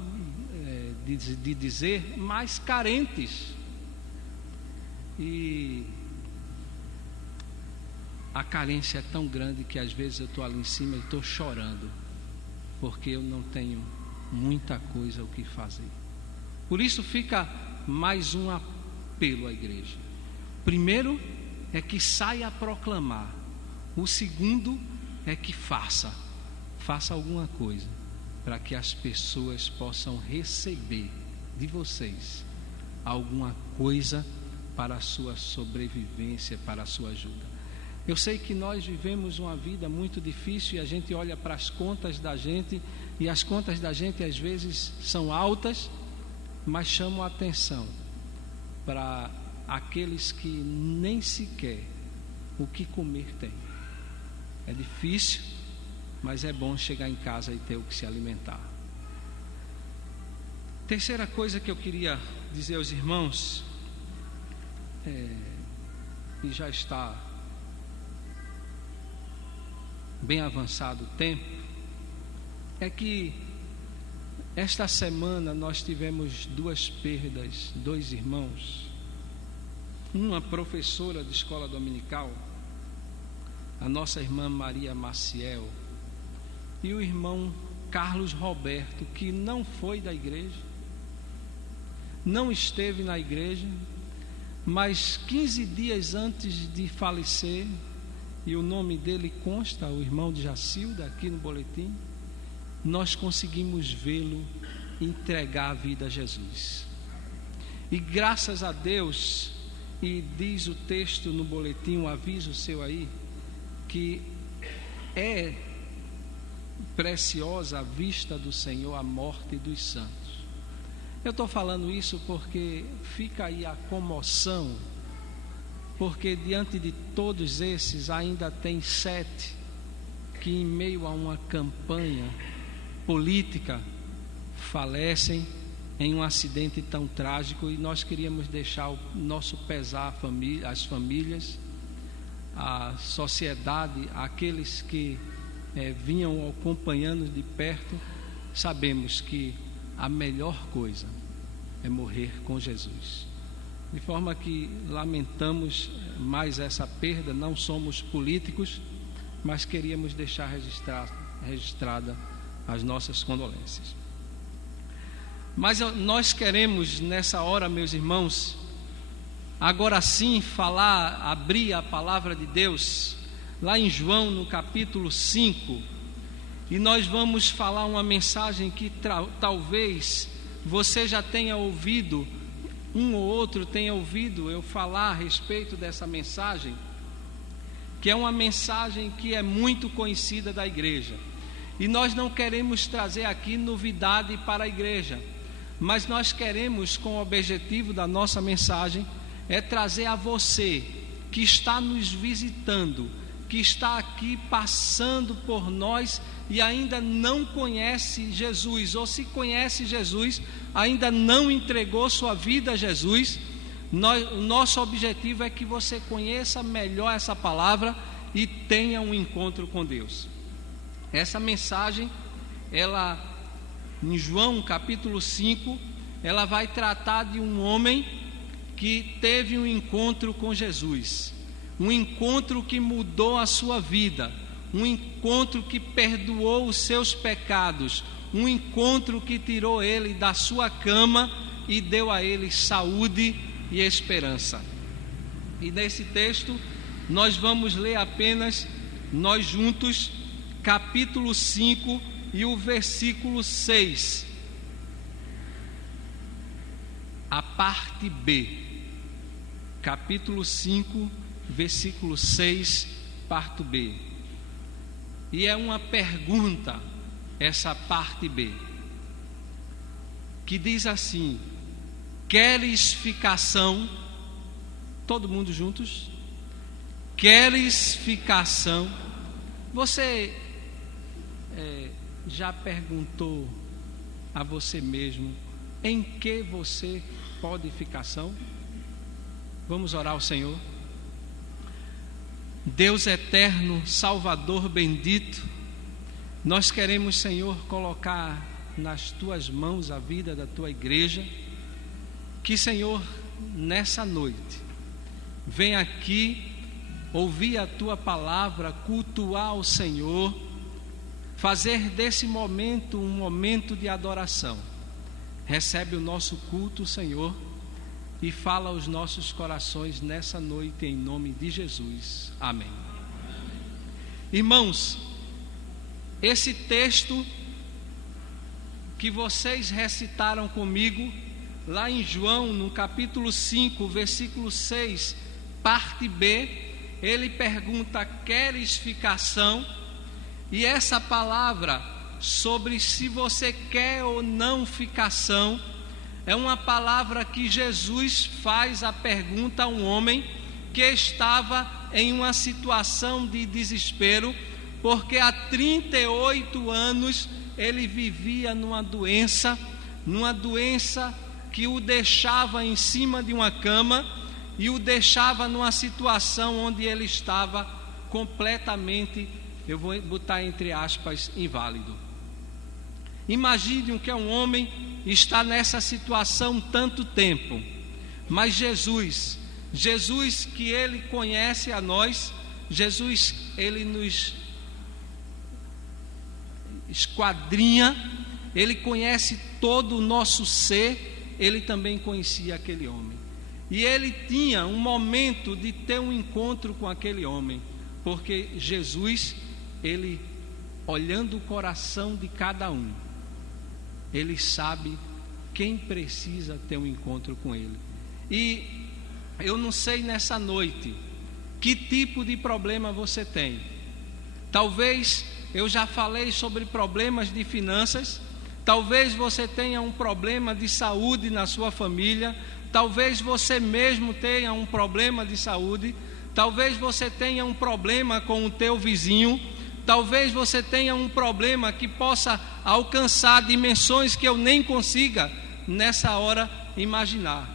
de dizer, mais carentes. E a carência é tão grande que às vezes eu estou ali em cima e estou chorando, porque eu não tenho muita coisa o que fazer. Por isso fica mais um apelo à igreja. Primeiro é que saia a proclamar. O segundo é que faça alguma coisa para que as pessoas possam receber de vocês alguma coisa para a sua sobrevivência, para a sua ajuda. Eu sei que nós vivemos uma vida muito difícil e a gente olha para as contas da gente, e as contas da gente às vezes são altas, mas chamam a atenção para aqueles que nem sequer o que comer tem. É difícil, mas é bom chegar em casa e ter o que se alimentar. Terceira coisa que eu queria dizer aos irmãos, e já está bem avançado o tempo, é que esta semana nós tivemos 2 perdas, 2 irmãos. Uma professora de escola dominical, a nossa irmã Maria Maciel, e o irmão Carlos Roberto, que não foi da igreja, não esteve na igreja, mas 15 dias antes de falecer, e o nome dele consta, o irmão de Jacilda, aqui no boletim, nós conseguimos vê-lo entregar a vida a Jesus. E graças a Deus, e diz o texto no boletim, um aviso seu aí, que é preciosa à vista do Senhor a morte dos santos. Eu estou falando isso porque fica aí a comoção, porque diante de todos esses ainda tem 7 que em meio a uma campanha política falecem em um acidente tão trágico, e nós queríamos deixar o nosso pesar às famílias, à sociedade, àqueles que vinham acompanhando de perto. Sabemos que a melhor coisa é morrer com Jesus. De forma que lamentamos mais essa perda, não somos políticos, mas queríamos deixar registrada as nossas condolências. Mas nós queremos nessa hora, meus irmãos, agora sim abrir a palavra de Deus, lá em João no capítulo 5, e nós vamos falar uma mensagem que talvez você já tenha ouvido, um ou outro tenha ouvido eu falar a respeito dessa mensagem, que é uma mensagem que é muito conhecida da igreja. E nós não queremos trazer aqui novidade para a igreja, mas nós queremos, com o objetivo da nossa mensagem, é trazer a você que está nos visitando, que está aqui passando por nós e ainda não conhece Jesus, ou se conhece Jesus, ainda não entregou sua vida a Jesus. O nosso objetivo é que você conheça melhor essa palavra e tenha um encontro com Deus. Essa mensagem, ela, em João capítulo 5, ela vai tratar de um homem que teve um encontro com Jesus, um encontro que mudou a sua vida, um encontro que perdoou os seus pecados, um encontro que tirou ele da sua cama e deu a ele saúde e esperança. E nesse texto nós vamos ler apenas, nós juntos, capítulo 5 e o versículo 6, a parte B. Capítulo 5, versículo 6, parte B. E é uma pergunta, essa parte B, que diz assim: queres ficação? Todo mundo juntos? Queres ficação? Você já perguntou a você mesmo em que você pode ficação? Vamos orar ao Senhor. Deus eterno, Salvador bendito, nós queremos, Senhor, colocar nas tuas mãos a vida da tua igreja. Que, Senhor, nessa noite venha aqui ouvir a tua palavra, cultuar o Senhor, fazer desse momento um momento de adoração. Recebe o nosso culto, Senhor, e fala aos nossos corações nessa noite, em nome de Jesus. Amém. Irmãos, esse texto que vocês recitaram comigo, lá em João, no capítulo 5, versículo 6, parte B, ele pergunta: queres ficação? E essa palavra sobre se você quer ou não ficação, é uma palavra que Jesus faz a pergunta a um homem que estava em uma situação de desespero, porque há 38 anos ele vivia numa doença que o deixava em cima de uma cama e o deixava numa situação onde ele estava completamente, eu vou botar entre aspas, inválido. Imagine que um homem está nessa situação tanto tempo, mas Jesus que ele conhece a nós, Jesus, ele nos esquadrinha, ele conhece todo o nosso ser, ele também conhecia aquele homem. E ele tinha um momento de ter um encontro com aquele homem, porque Jesus, ele, olhando o coração de cada um, ele sabe quem precisa ter um encontro com ele. E eu não sei nessa noite que tipo de problema você tem. Talvez eu já falei sobre problemas de finanças, talvez você tenha um problema de saúde na sua família, talvez você mesmo tenha um problema de saúde, talvez você tenha um problema com o teu vizinho, talvez você tenha um problema que possa alcançar dimensões que eu nem consiga nessa hora imaginar.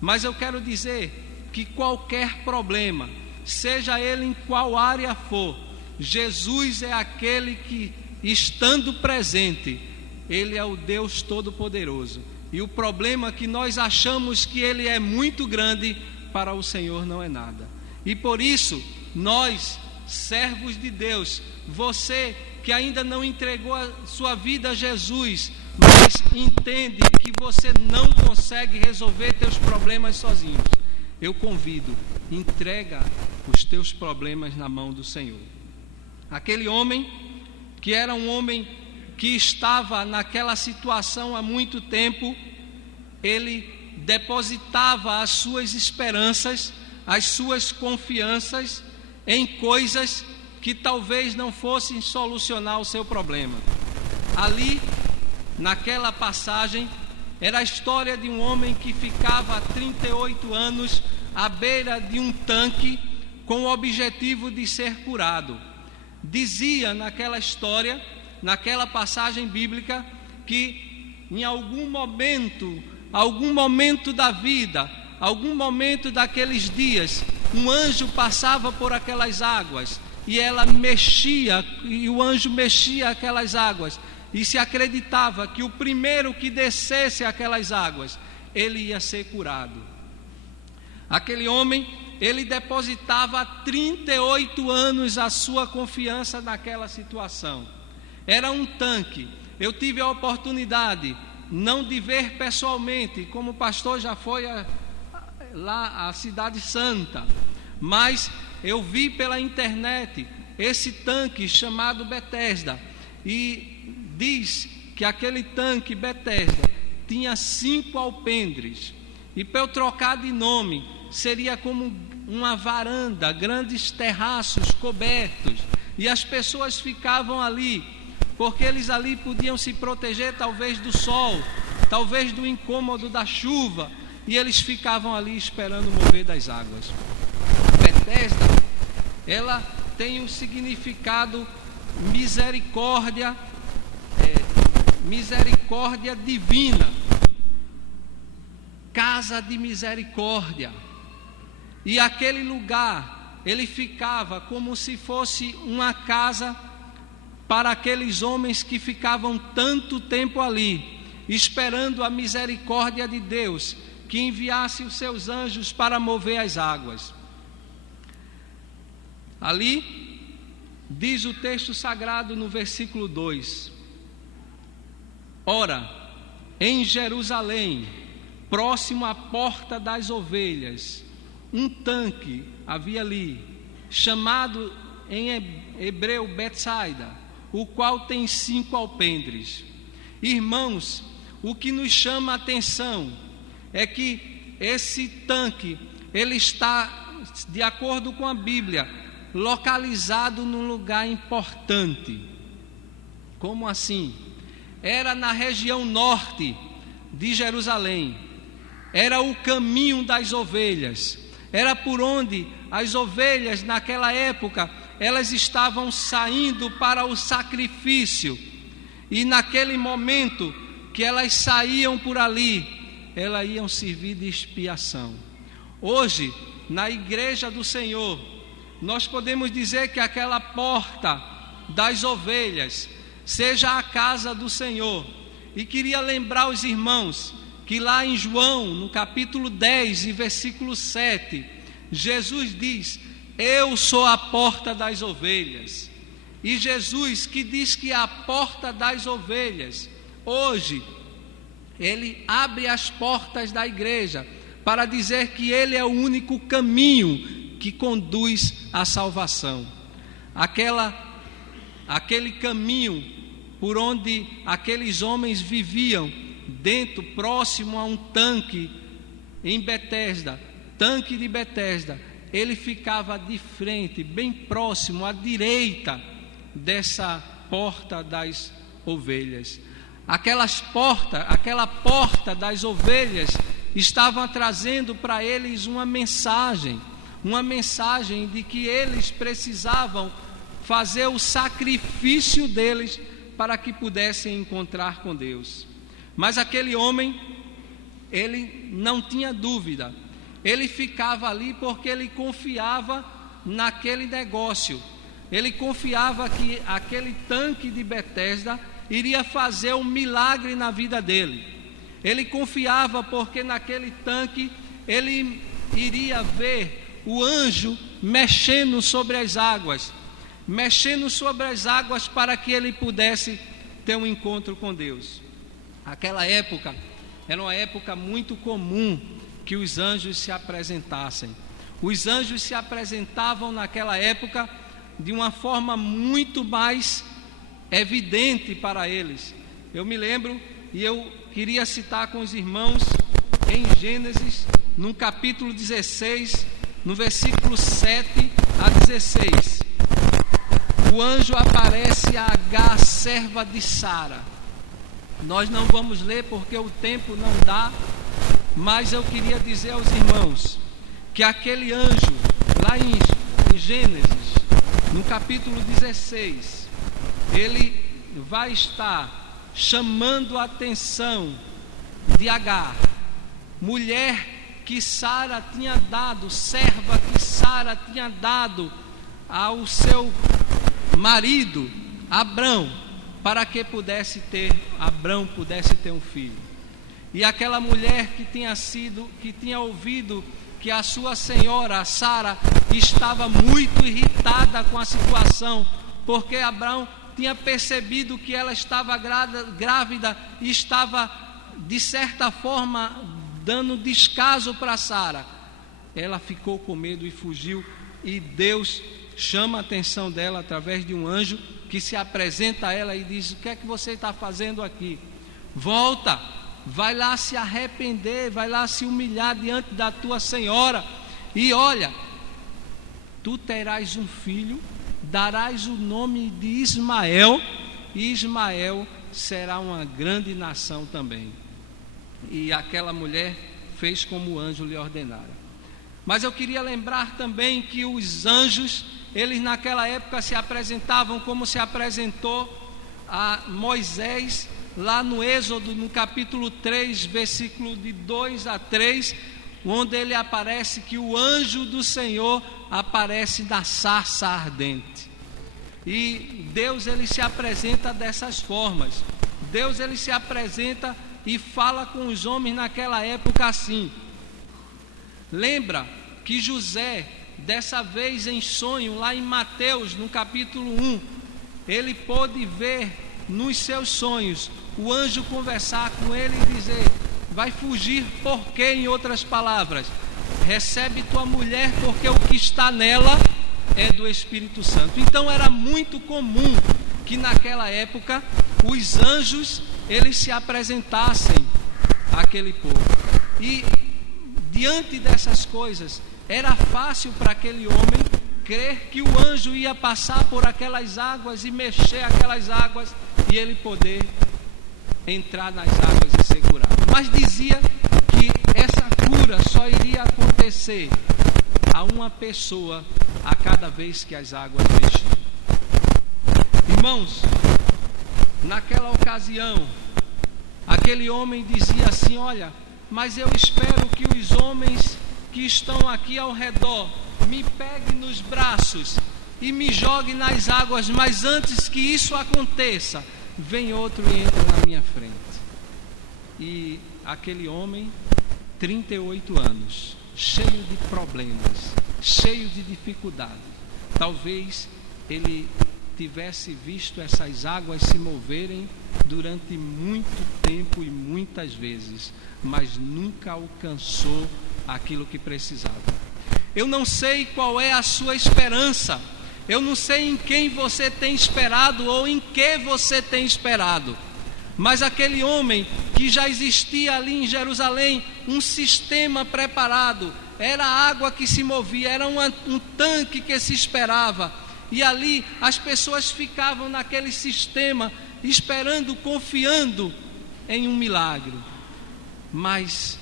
Mas eu quero dizer que qualquer problema, seja ele em qual área for, Jesus é aquele que, estando presente, ele é o Deus Todo-Poderoso. E o problema que nós achamos que ele é muito grande, para o Senhor não é nada. E por isso, nós, servos de Deus, você que ainda não entregou a sua vida a Jesus, mas entende que você não consegue resolver teus problemas sozinhos. Eu convido, entrega os teus problemas na mão do Senhor. Aquele homem, que era um homem que estava naquela situação há muito tempo, ele depositava as suas esperanças, as suas confianças em coisas que talvez não fossem solucionar o seu problema. Ali, naquela passagem, era a história de um homem que ficava há 38 anos à beira de um tanque com o objetivo de ser curado. Dizia naquela história, naquela passagem bíblica, que em algum momento da vida, algum momento daqueles dias, um anjo passava por aquelas águas e o anjo mexia aquelas águas, e se acreditava que o primeiro que descesse aquelas águas, ele ia ser curado. Aquele homem, ele depositava há 38 anos a sua confiança naquela situação. Era um tanque. Eu tive a oportunidade, não de ver pessoalmente, como o pastor já foi lá à Cidade Santa, mas eu vi pela internet esse tanque chamado Betesda, e diz que aquele tanque Betesda tinha 5 alpendres, e para eu trocar de nome, seria como uma varanda, grandes terraços cobertos, e as pessoas ficavam ali, porque eles ali podiam se proteger talvez do sol, talvez do incômodo da chuva, e eles ficavam ali esperando o mover das águas. Betesda, ela tem um significado misericórdia divina, casa de misericórdia. E aquele lugar, ele ficava como se fosse uma casa para aqueles homens que ficavam tanto tempo ali, esperando a misericórdia de Deus, que enviasse os seus anjos para mover as águas. Ali, diz o texto sagrado no versículo 2: ora, em Jerusalém, próximo à porta das ovelhas, um tanque havia ali, chamado em hebreu Betsaida, o qual tem 5 alpendres. Irmãos, o que nos chama a atenção é que esse tanque, ele está, de acordo com a Bíblia, localizado num lugar importante. Como assim? Era na região norte de Jerusalém, era o caminho das ovelhas, era por onde as ovelhas naquela época, elas estavam saindo para o sacrifício, e naquele momento que elas saíam por ali, elas iam servir de expiação. Hoje, na igreja do Senhor, nós podemos dizer que aquela porta das ovelhas seja a casa do Senhor. E queria lembrar os irmãos que lá em João, no capítulo 10 e versículo 7, Jesus diz: eu sou a porta das ovelhas. E Jesus, que diz que é a porta das ovelhas, hoje ele abre as portas da igreja para dizer que ele é o único caminho que conduz à salvação. Aquele caminho por onde aqueles homens viviam, dentro, próximo a um tanque em Betesda, tanque de Betesda, ele ficava de frente, bem próximo, à direita dessa porta das ovelhas. Aquela porta das ovelhas estava trazendo para eles uma mensagem de que eles precisavam fazer o sacrifício deles para que pudessem encontrar com Deus. Mas aquele homem, ele não tinha dúvida, ele ficava ali porque ele confiava naquele negócio, ele confiava que aquele tanque de Betesda iria fazer um milagre na vida dele. Ele confiava porque naquele tanque ele iria ver o anjo mexendo sobre as águas para que ele pudesse ter um encontro com Deus. Aquela época era uma época muito comum que os anjos se apresentassem. Os anjos se apresentavam naquela época de uma forma muito mais evidente para eles. Eu me lembro, e eu queria citar com os irmãos, em Gênesis, no capítulo 16, no versículo 7 a 16. O anjo aparece a Agar, serva de Sara. Nós não vamos ler porque o tempo não dá, mas eu queria dizer aos irmãos que aquele anjo, lá em Gênesis, no capítulo 16, ele vai estar chamando a atenção de Agar, mulher que Sara tinha dado, serva que Sara tinha dado ao seu marido, Abrão, para que Abrão pudesse ter um filho. E aquela mulher que tinha ouvido que a sua senhora, a Sara, estava muito irritada com a situação, porque Abrão tinha percebido que ela estava grávida e estava, de certa forma, dando descaso para Sara. Ela ficou com medo e fugiu, e Deus chama a atenção dela através de um anjo que se apresenta a ela e diz: o que é que você está fazendo aqui? Volta, vai lá se arrepender, vai lá se humilhar diante da tua senhora, e olha, tu terás um filho, darás o nome de Ismael, e Ismael será uma grande nação também. E aquela mulher fez como o anjo lhe ordenara. Mas eu queria lembrar também que os anjos, eles naquela época se apresentavam como se apresentou a Moisés lá no Êxodo, no capítulo 3, versículo de 2 a 3, onde ele aparece que o anjo do Senhor aparece da sarça ardente. E Deus, ele se apresenta dessas formas. Deus, ele se apresenta e fala com os homens naquela época assim. Lembra que José, dessa vez em sonho, lá em Mateus, no capítulo 1, ele pôde ver nos seus sonhos o anjo conversar com ele e dizer: vai fugir porque, em outras palavras, recebe tua mulher, porque o que está nela é do Espírito Santo. Então era muito comum que naquela época os anjos, eles se apresentassem àquele povo. E diante dessas coisas, era fácil para aquele homem crer que o anjo ia passar por aquelas águas e mexer aquelas águas e ele poder entrar nas águas e ser curado. Mas dizia que essa cura só iria acontecer a uma pessoa a cada vez que as águas mexiam. Irmãos, naquela ocasião, aquele homem dizia assim: olha, mas eu espero que os homens que estão aqui ao redor me peguem nos braços e me joguem nas águas, mas antes que isso aconteça, vem outro e entra na minha frente. E aquele homem, 38 anos, cheio de problemas, cheio de dificuldade, talvez ele tivesse visto essas águas se moverem durante muito tempo e muitas vezes, mas nunca alcançou aquilo que precisava. Eu não sei qual é a sua esperança, eu não sei em quem você tem esperado ou em que você tem esperado, mas aquele homem que já existia ali em Jerusalém, um sistema preparado, era água que se movia, era um tanque que se esperava, e ali as pessoas ficavam naquele sistema, esperando, confiando em um milagre, mas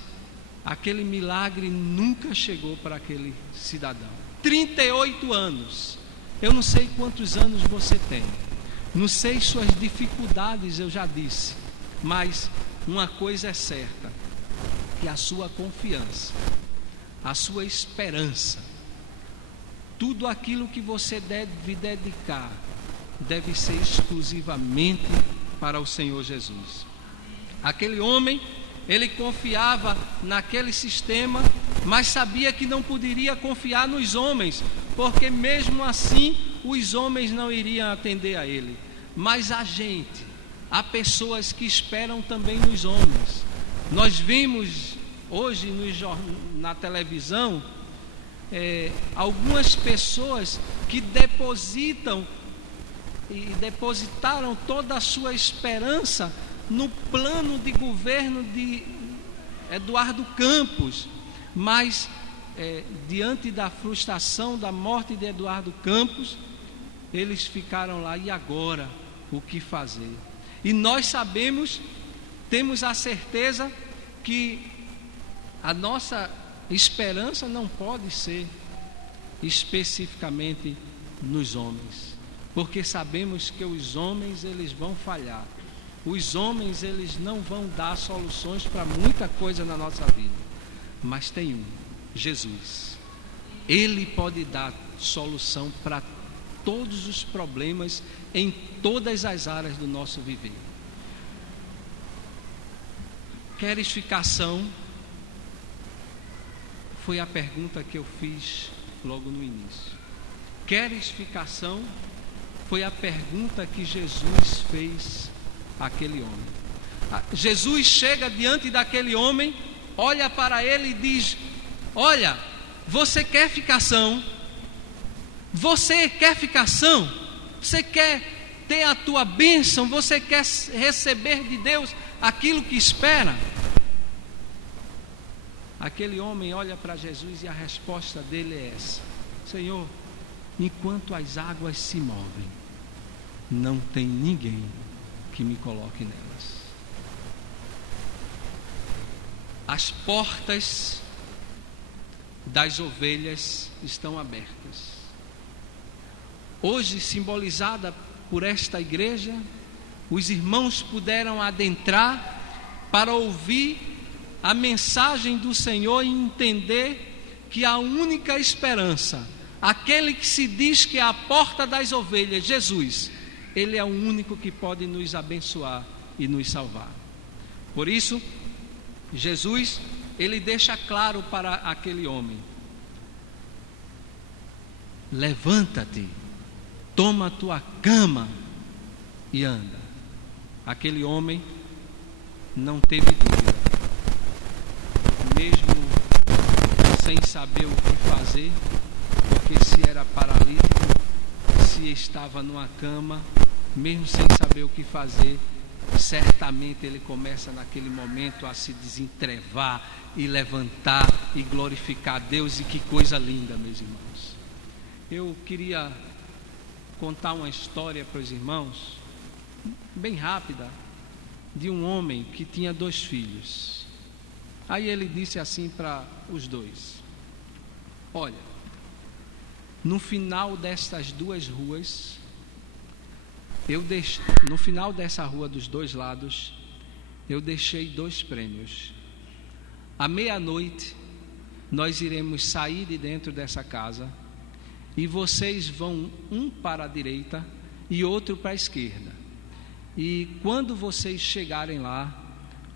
aquele milagre nunca chegou para aquele cidadão. 38 anos, eu não sei quantos anos você tem, não sei suas dificuldades, eu já disse, mas uma coisa é certa, que a sua confiança, a sua esperança, tudo aquilo que você deve dedicar, deve ser exclusivamente para o Senhor Jesus. Aquele homem, ele confiava naquele sistema, mas sabia que não poderia confiar nos homens, porque mesmo assim os homens não iriam atender a ele. Mas a gente, há pessoas que esperam também nos homens. Nós vimos hoje na televisão algumas pessoas que depositaram toda a sua esperança no plano de governo de Eduardo Campos, mas diante da frustração da morte de Eduardo Campos, eles ficaram lá, e agora? O que fazer? E nós sabemos, temos a certeza que a nossa esperança não pode ser especificamente nos homens, porque sabemos que os homens eles vão falhar. Os homens eles não vão dar soluções para muita coisa na nossa vida, mas tem um, Jesus. Ele pode dar solução para todos os problemas em todas as áreas do nosso viver. Queres ficação? Foi a pergunta que eu fiz logo no início. Queres ficação? Foi a pergunta que Jesus fez àquele homem. Jesus chega diante daquele homem, olha para ele e diz: olha, você quer ficação? Você quer ficação? Você quer ter a tua bênção? Você quer receber de Deus aquilo que espera? Aquele homem olha para Jesus e a resposta dele é essa: Senhor, enquanto as águas se movem, não tem ninguém que me coloque nelas. As portas das ovelhas estão abertas. Hoje, simbolizada por esta igreja, os irmãos puderam adentrar para ouvir a mensagem do Senhor e entender que a única esperança, aquele que se diz que é a porta das ovelhas, Jesus, Ele é o único que pode nos abençoar e nos salvar. Por isso, Jesus, Ele deixa claro para aquele homem: levanta-te, toma a tua cama e anda. Aquele homem não teve dúvida, mesmo sem saber o que fazer, porque se era paralítico, se estava numa cama, mesmo sem saber o que fazer, certamente ele começa naquele momento a se desentrevar e levantar e glorificar a Deus. E que coisa linda, meus irmãos. Eu queria contar uma história para os irmãos, bem rápida, de um homem que tinha 2 filhos. Aí ele disse assim para os 2: olha, no final destas 2 ruas, no final dessa rua dos 2 lados, eu deixei 2 prêmios. À meia-noite, nós iremos sair de dentro dessa casa e vocês vão um para a direita e outro para a esquerda. E quando vocês chegarem lá,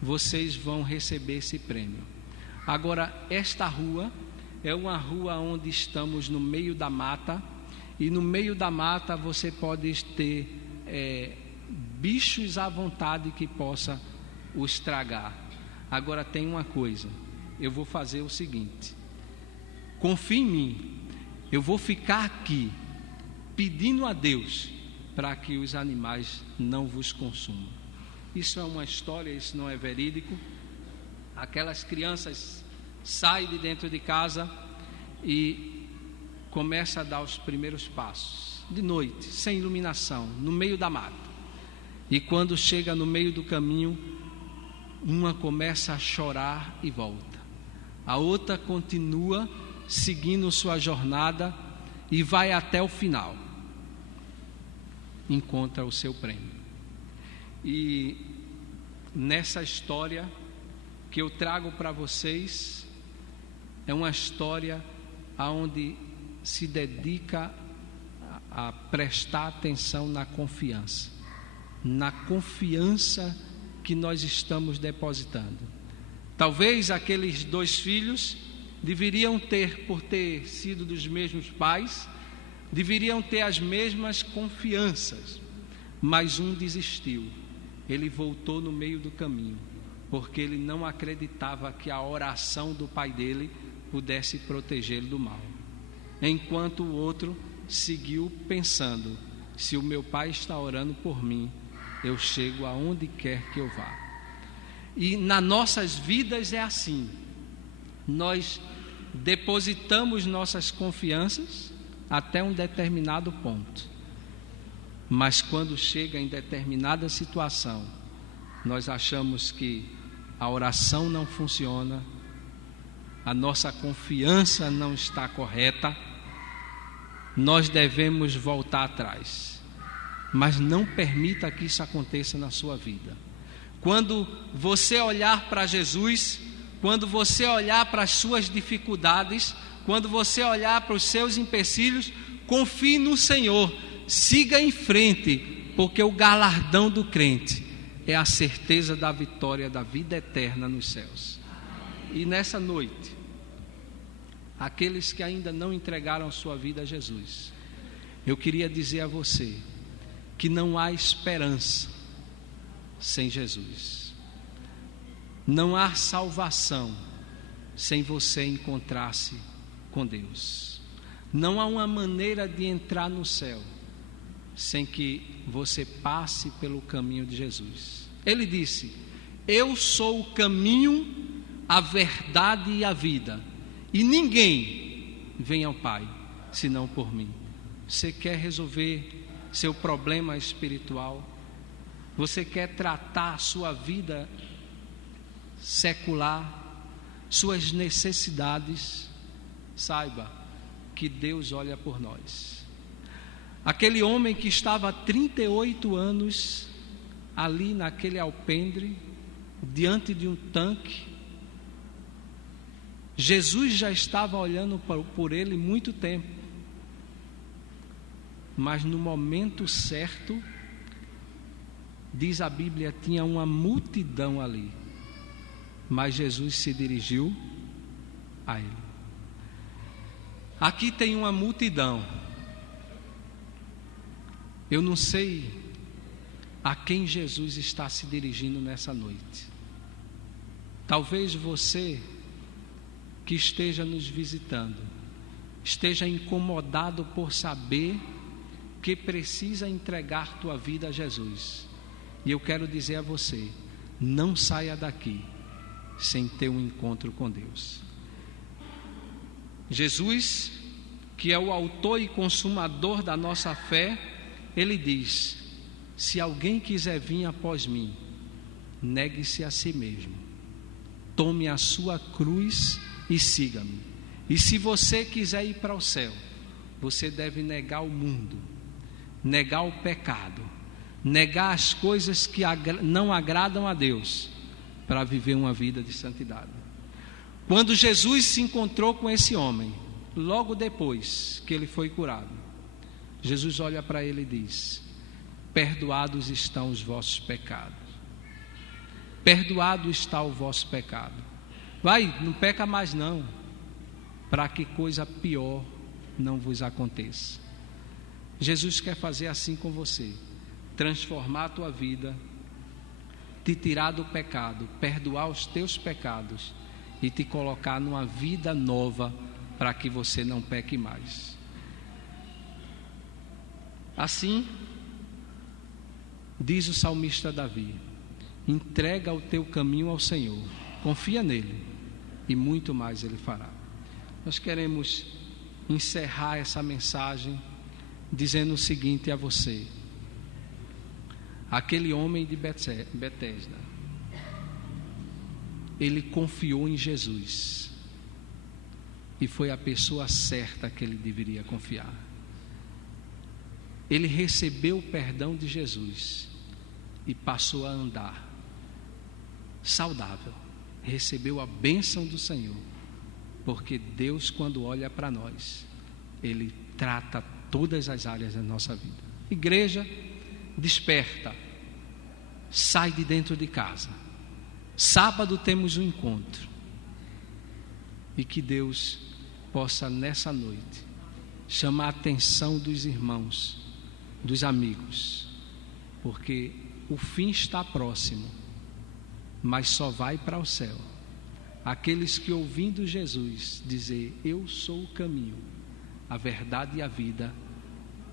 vocês vão receber esse prêmio. Agora, esta rua é uma rua onde estamos no meio da mata, e no meio da mata você pode ter bichos à vontade que possa o estragar. Agora tem uma coisa, eu vou fazer o seguinte: confie em mim, eu vou ficar aqui pedindo a Deus para que os animais não vos consumam. Isso é uma história, isso não é verídico. Aquelas crianças saem de dentro de casa e começam a dar os primeiros passos, de noite, sem iluminação, no meio da mata. E quando chega no meio do caminho, uma começa a chorar e volta. A outra continua seguindo sua jornada e vai até o final. Encontra o seu prêmio. E nessa história que eu trago para vocês, é uma história onde se dedica a prestar atenção na confiança que nós estamos depositando. Talvez aqueles 2 filhos deveriam ter, por ter sido dos mesmos pais, deveriam ter as mesmas confianças, mas um desistiu ele voltou no meio do caminho, porque ele não acreditava que a oração do pai dele pudesse protegê-lo do mal. Enquanto o outro seguiu pensando: se o meu pai está orando por mim, eu chego aonde quer que eu vá. E nas nossas vidas é assim. Nós depositamos nossas confianças até um determinado ponto, mas quando chega em determinada situação, nós achamos que a oração não funciona, a nossa confiança não está correta, nós devemos voltar atrás. Mas não permita que isso aconteça na sua vida. Quando você olhar para Jesus, quando você olhar para as suas dificuldades, quando você olhar para os seus empecilhos, confie no Senhor, siga em frente, porque o galardão do crente é a certeza da vitória da vida eterna nos céus. E nessa noite, aqueles que ainda não entregaram sua vida a Jesus, eu queria dizer a você que não há esperança sem Jesus. Não há salvação sem você encontrar-se com Deus. Não há uma maneira de entrar no céu sem que você passe pelo caminho de Jesus. Ele disse: eu sou o caminho, a verdade e a vida, e ninguém vem ao Pai senão por mim. Você quer resolver seu problema espiritual? Você quer tratar a sua vida secular, suas necessidades? Saiba que Deus olha por nós. Aquele homem que estava há 38 anos ali naquele alpendre, diante de um tanque, Jesus já estava olhando por ele muito tempo, mas no momento certo, diz a Bíblia, tinha uma multidão ali, mas Jesus se dirigiu a ele. Aqui tem uma multidão. Eu não sei a quem Jesus está se dirigindo nessa noite. Talvez você que esteja nos visitando esteja incomodado por saber que precisa entregar tua vida a Jesus. E eu quero dizer a você: não saia daqui sem ter um encontro com Deus. Jesus, que é o autor e consumador da nossa fé, ele diz: se alguém quiser vir após mim, negue-se a si mesmo, tome a sua cruz e siga-me. E se você quiser ir para o céu, você deve negar o mundo, negar o pecado, negar as coisas que não agradam a Deus, para viver uma vida de santidade. Quando Jesus se encontrou com esse homem, logo depois que ele foi curado, Jesus olha para ele e diz: perdoados estão os vossos pecados. Perdoado está o vosso pecado. Vai, não peca mais não, para que coisa pior não vos aconteça. Jesus quer fazer assim com você, transformar a tua vida, te tirar do pecado, perdoar os teus pecados e te colocar numa vida nova, para que você não peque mais. Assim, diz o salmista Davi: entrega o teu caminho ao Senhor, confia nele e muito mais ele fará. Nós queremos encerrar essa mensagem dizendo o seguinte a você: aquele homem de Betesda, ele confiou em Jesus, e foi a pessoa certa que ele deveria confiar. Ele recebeu o perdão de Jesus e passou a andar saudável, recebeu a bênção do Senhor, porque Deus, quando olha para nós, Ele trata todas as áreas da nossa vida. Igreja, desperta, sai de dentro de casa. Sábado temos um encontro, e que Deus possa nessa noite chamar a atenção dos irmãos, dos amigos, porque o fim está próximo, mas só vai para o céu aqueles que, ouvindo Jesus dizer: eu sou o caminho, a verdade e a vida,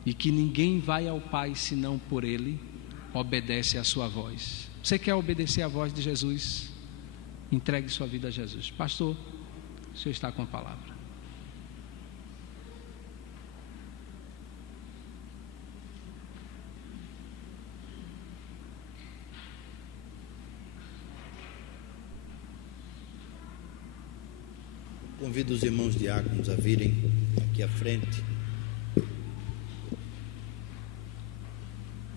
e que ninguém vai ao Pai senão por Ele, obedece à sua voz. Você quer obedecer à voz de Jesus? Entregue sua vida a Jesus. Pastor, o senhor está com a palavra. Convido os irmãos diáconos a virem aqui à frente.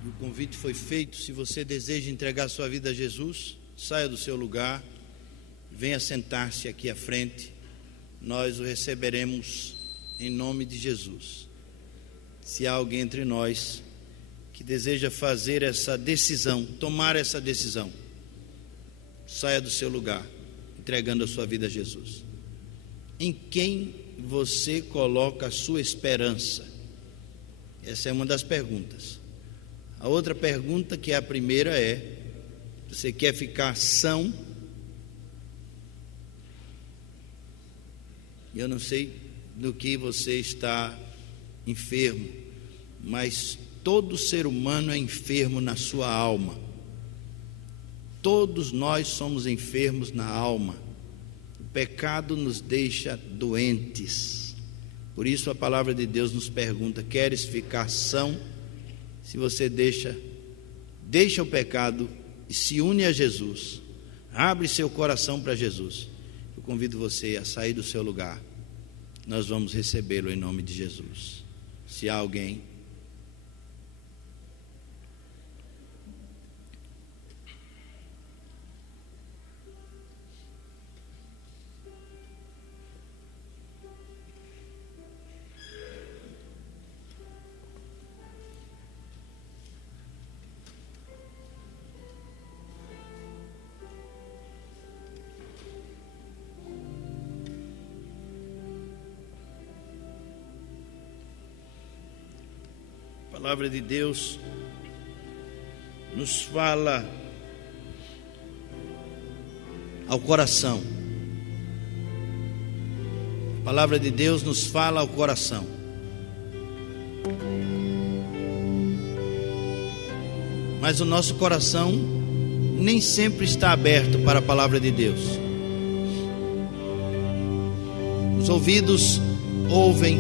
O convite foi feito. Se você deseja entregar sua vida a Jesus, saia do seu lugar, venha sentar-se aqui à frente. Nós o receberemos em nome de Jesus. Se há alguém entre nós que deseja fazer essa decisão, tomar essa decisão, saia do seu lugar, entregando a sua vida a Jesus. Em quem você coloca a sua esperança? Essa é uma das perguntas. A outra pergunta, que é a primeira, é: você quer ficar são? Eu não sei do que você está enfermo, mas todo ser humano é enfermo na sua alma. Todos nós somos enfermos na alma. O pecado nos deixa doentes. Por isso a palavra de Deus nos pergunta: queres ficar são? Se você deixa o pecado e se une a Jesus, abre seu coração para Jesus, eu convido você a sair do seu lugar. Nós vamos recebê-lo em nome de Jesus. Se há alguém, a palavra de Deus nos fala ao coração. A palavra de Deus nos fala ao coração. Mas o nosso coração nem sempre está aberto para a palavra de Deus. Os ouvidos ouvem,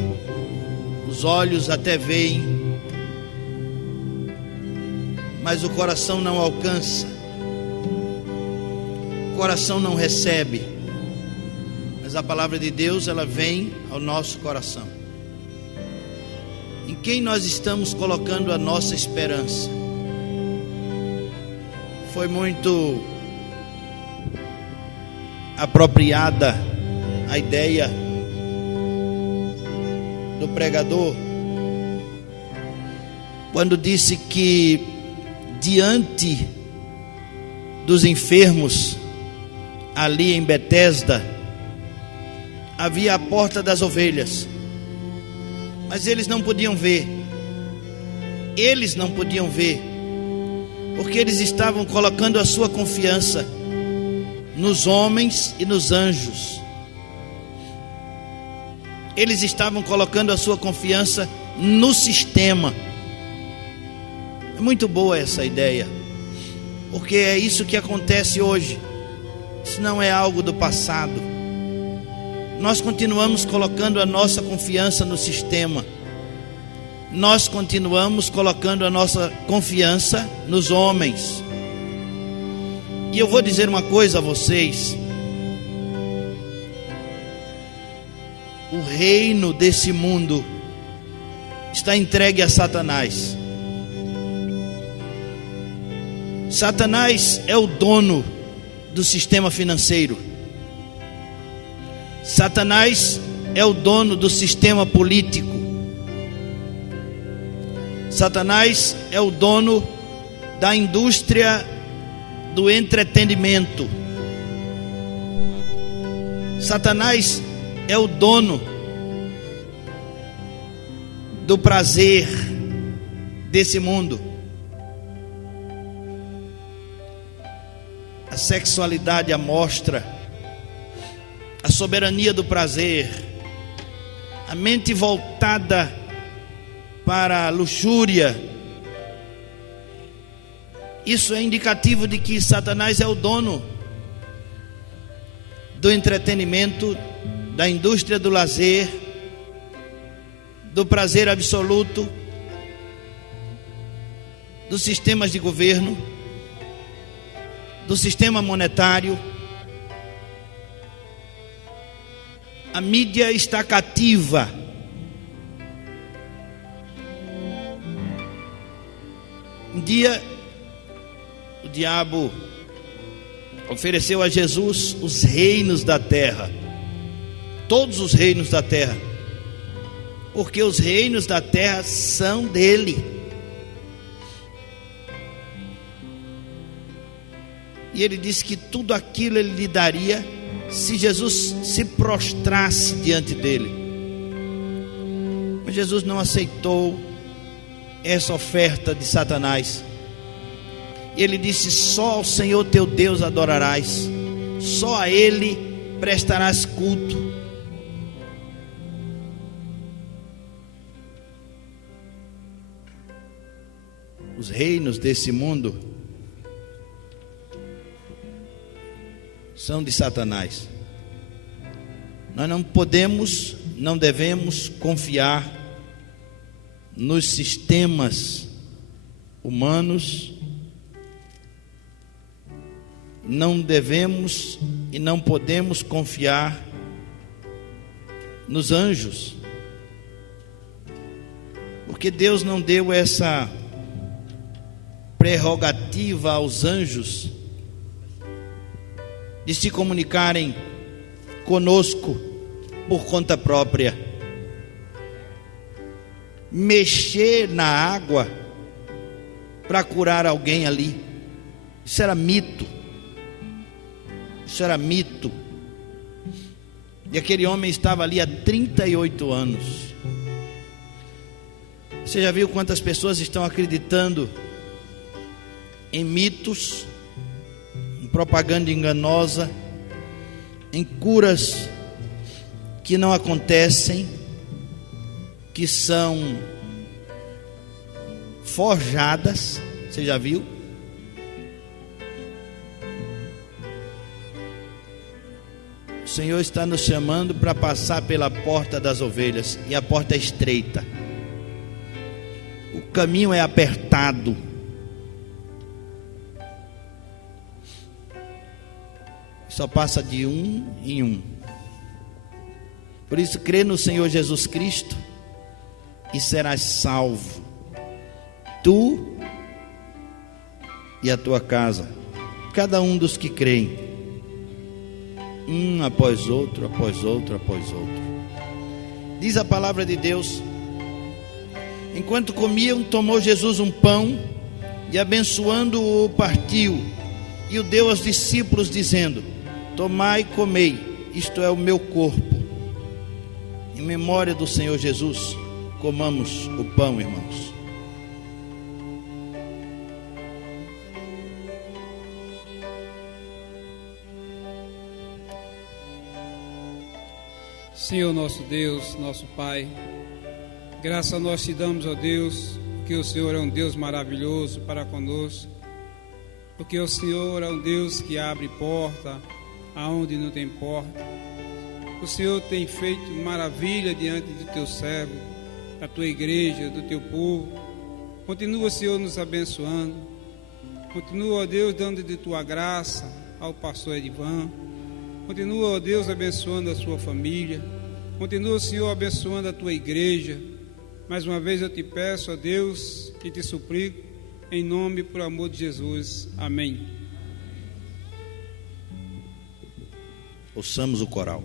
os olhos até veem, mas o coração não alcança, o coração não recebe. Mas a palavra de Deus, ela vem ao nosso coração. Em quem nós estamos colocando a nossa esperança? Foi muito apropriada a ideia do pregador quando disse que diante dos enfermos ali em Betesda havia a porta das ovelhas, mas eles não podiam ver. Eles não podiam ver, porque eles estavam colocando a sua confiança nos homens e nos anjos. Eles estavam colocando a sua confiança no sistema. É muito boa essa ideia, porque é isso que acontece hoje. Isso não é algo do passado. Nós continuamos colocando a nossa confiança no sistema. Nós continuamos colocando a nossa confiança nos homens. E eu vou dizer uma coisa a vocês: o reino desse mundo está entregue a Satanás. Satanás é o dono do sistema financeiro. Satanás é o dono do sistema político. Satanás é o dono da indústria do entretenimento. Satanás é o dono do prazer desse mundo. a sexualidade à mostra, a soberania do prazer, a mente voltada para a luxúria. Isso é indicativo de que Satanás é o dono do entretenimento, da indústria do lazer, do prazer absoluto, dos sistemas de governo, do sistema monetário. A mídia está cativa. Um dia, o diabo ofereceu a Jesus os reinos da terra, todos os reinos da terra, porque os reinos da terra são dele. E ele disse que tudo aquilo ele lhe daria se Jesus se prostrasse diante dele. Mas Jesus não aceitou essa oferta de Satanás. Ele disse: só ao Senhor teu Deus adorarás, só a Ele prestarás culto. Os reinos desse mundo são de Satanás. Nós não podemos, não devemos confiar nos sistemas humanos. Não devemos e não podemos confiar nos anjos, porque Deus não deu essa prerrogativa aos anjos de se comunicarem conosco por conta própria. Mexer na água para curar alguém ali, isso era mito. Isso era mito. E aquele homem estava ali há 38 anos. Você já viu quantas pessoas estão acreditando em mitos, em propaganda enganosa, em curas que não acontecem, que são forjadas? Você já viu? O Senhor está nos chamando para passar pela porta das ovelhas, e a porta é estreita, o caminho é apertado. Só passa de um em um. Por isso, crê no Senhor Jesus Cristo e serás salvo, tu e a tua casa, cada um dos que creem, um após outro, após outro, após outro. Diz a palavra de Deus: enquanto comiam, tomou Jesus um pão e, abençoando-o, partiu e o deu aos discípulos, dizendo: tomai e comei, isto é o meu corpo. Em memória do Senhor Jesus, comamos o pão, irmãos. Senhor nosso Deus, nosso Pai, graças nós te damos, ó Deus, porque o Senhor é um Deus maravilhoso para conosco, porque o Senhor é um Deus que abre porta aonde não tem porta. O Senhor tem feito maravilha diante do teu servo, da tua igreja, do teu povo. Continua, Senhor, nos abençoando. Continua, ó Deus, dando de tua graça ao pastor Edivan. Continua, ó Deus, abençoando a sua família. Continua, Senhor, abençoando a tua igreja. Mais uma vez eu te peço, ó Deus, e te suplico, em nome e por amor de Jesus. Amém. Ouçamos o coral.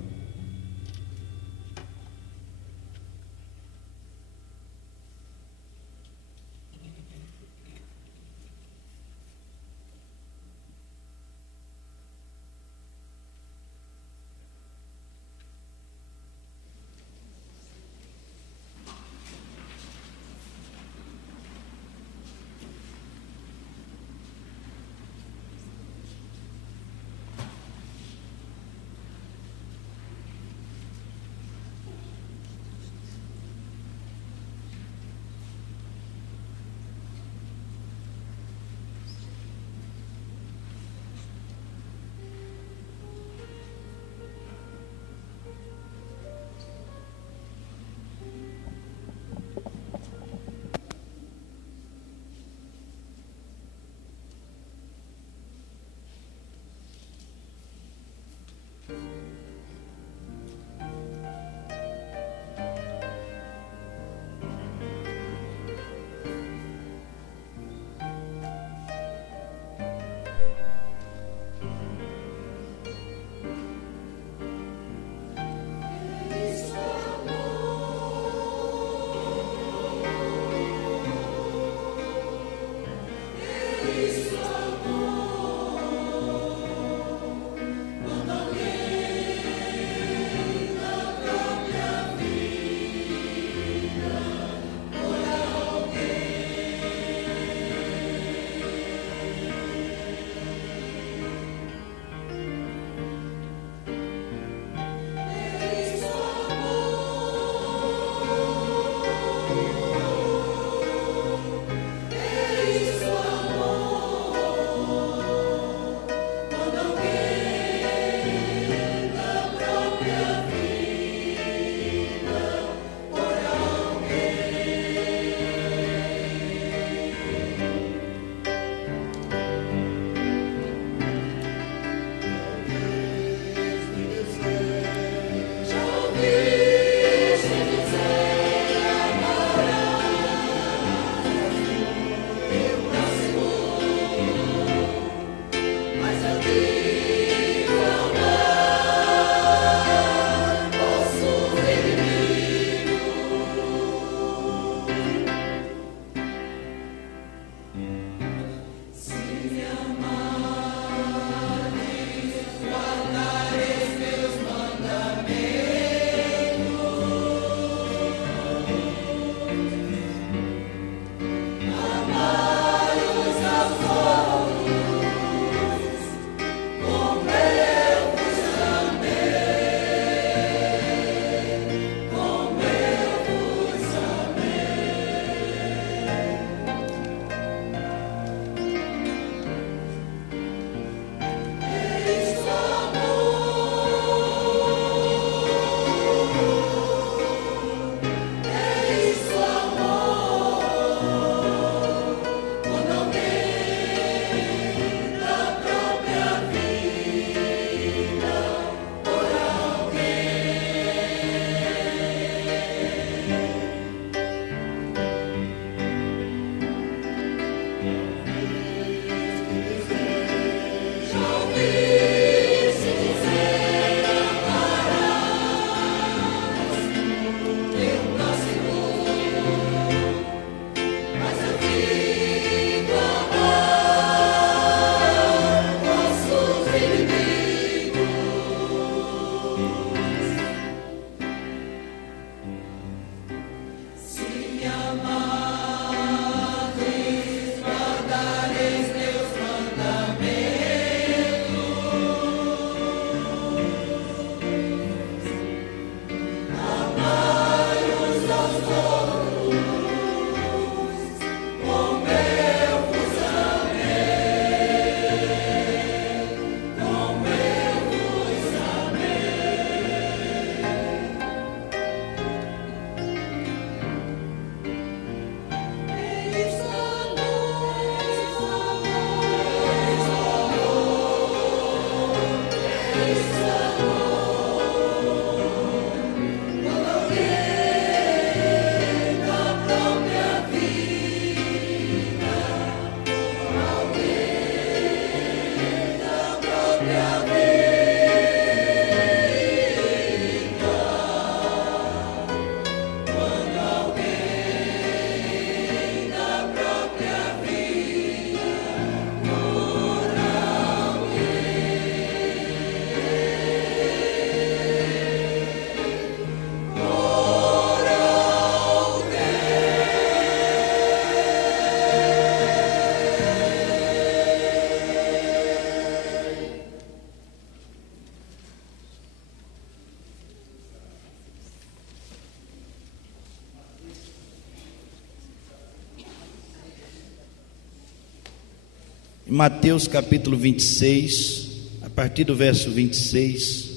Em Mateus capítulo 26, a partir do verso 26,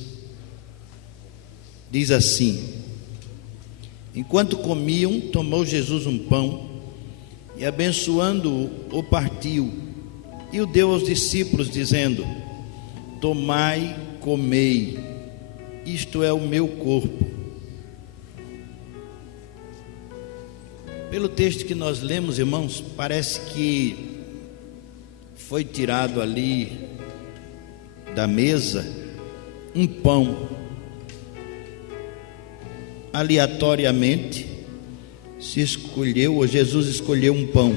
diz assim: enquanto comiam, tomou Jesus um pão e, abençoando-o, o partiu e o deu aos discípulos, dizendo: tomai, comei, isto é o meu corpo. Pelo texto que nós lemos, irmãos, parece que foi tirado ali da mesa um pão, aleatoriamente se escolheu, ou Jesus escolheu um pão,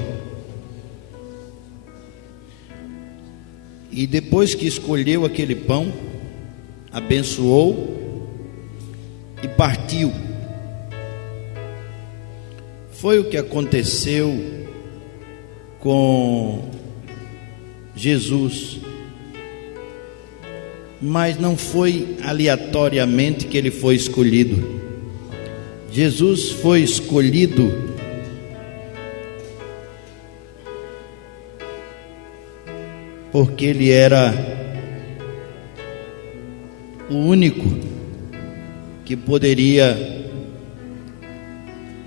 e depois que escolheu aquele pão, abençoou e partiu. Foi o que aconteceu com Jesus, mas não foi aleatoriamente que ele foi escolhido. Jesus foi escolhido porque ele era o único que poderia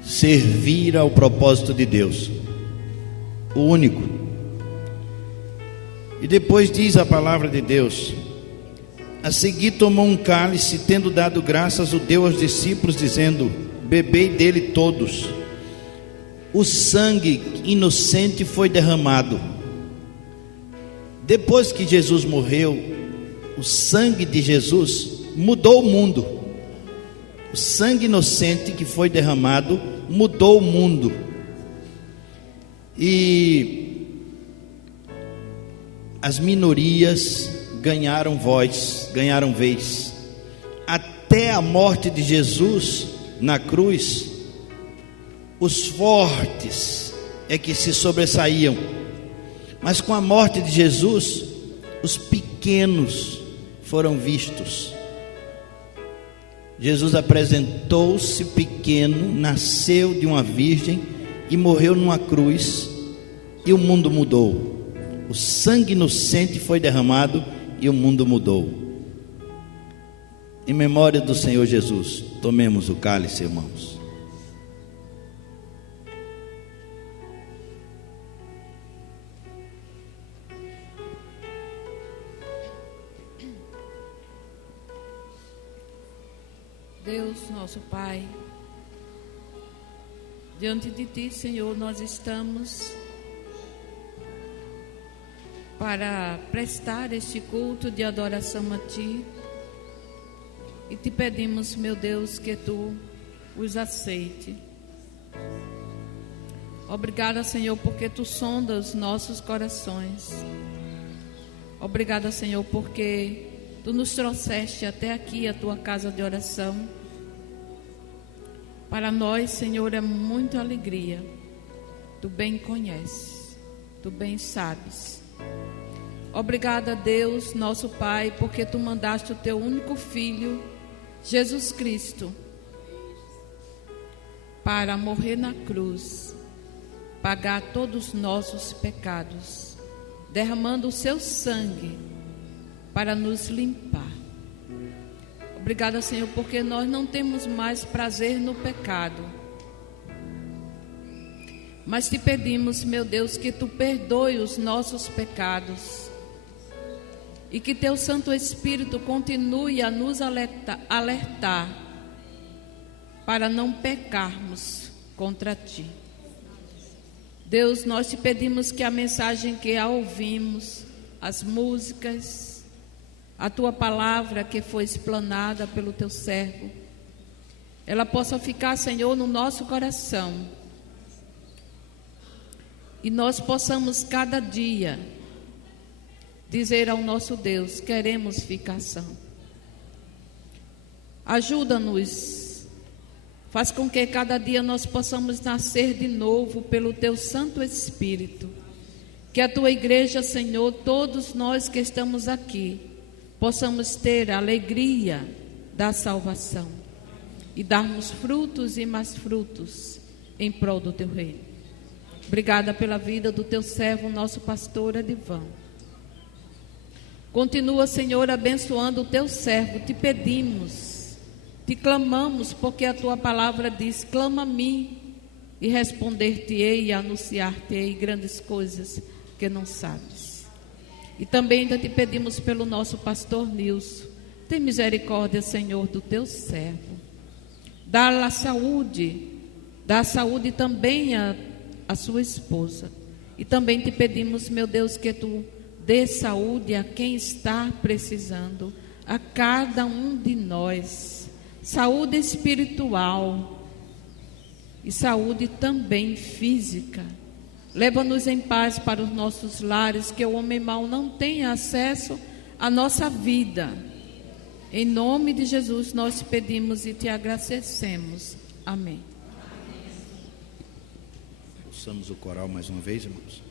servir ao propósito de Deus, o único. E depois diz a palavra de Deus: a seguir tomou um cálice, tendo dado graças, o deu aos discípulos, dizendo: bebei dele todos. O sangue inocente foi derramado. Depois que Jesus morreu, o sangue de Jesus mudou o mundo. O sangue inocente que foi derramado mudou o mundo. E as minorias ganharam voz, ganharam vez. Até a morte de Jesus na cruz, os fortes é que se sobressaíam, mas com a morte de Jesus, os pequenos foram vistos. Jesus apresentou-se pequeno, nasceu de uma virgem e morreu numa cruz, e o mundo mudou. O sangue inocente foi derramado e o mundo mudou. Em memória do Senhor Jesus, tomemos o cálice, irmãos. Deus, nosso Pai, diante de Ti, Senhor, nós estamos para prestar este culto de adoração a Ti, e Te pedimos, meu Deus, que Tu os aceite. Obrigada, Senhor, porque Tu sondas os nossos corações. Obrigada, Senhor, porque Tu nos trouxeste até aqui, a Tua casa de oração. Para nós, Senhor, é muita alegria. Tu bem conheces, Tu bem sabes. Obrigada, Deus, nosso Pai, porque Tu mandaste o Teu único Filho, Jesus Cristo, para morrer na cruz, pagar todos os nossos pecados, derramando o Seu sangue para nos limpar. Obrigada, Senhor, porque nós não temos mais prazer no pecado, mas Te pedimos, meu Deus, que Tu perdoe os nossos pecados e que Teu Santo Espírito continue a nos alertar para não pecarmos contra Ti. Deus, nós Te pedimos que a mensagem que a ouvimos, as músicas, a Tua palavra que foi explanada pelo Teu servo, ela possa ficar, Senhor, no nosso coração, e nós possamos cada dia dizer ao nosso Deus: queremos ficar são. Ajuda-nos, faz com que cada dia nós possamos nascer de novo pelo Teu Santo Espírito. Que a Tua igreja, Senhor, todos nós que estamos aqui, possamos ter a alegria da salvação e darmos frutos e mais frutos em prol do Teu reino. Obrigada pela vida do teu servo, nosso pastor Edivan. Continua, Senhor, abençoando o teu servo. Te pedimos, te clamamos, porque a tua palavra diz: clama a mim e responder-te-ei e anunciar-te-ei grandes coisas que não sabes. E também ainda te pedimos pelo nosso pastor Nilson. Tem misericórdia, Senhor, do teu servo. Dá-lhe a saúde, dá saúde também a sua esposa. E também te pedimos, meu Deus, que tu dê saúde a quem está precisando, a cada um de nós. Saúde espiritual e saúde também física. Leva-nos em paz para os nossos lares, que o homem mau não tenha acesso à nossa vida. Em nome de Jesus nós te pedimos e te agradecemos. Amém. Ouçamos o coral mais uma vez, irmãos.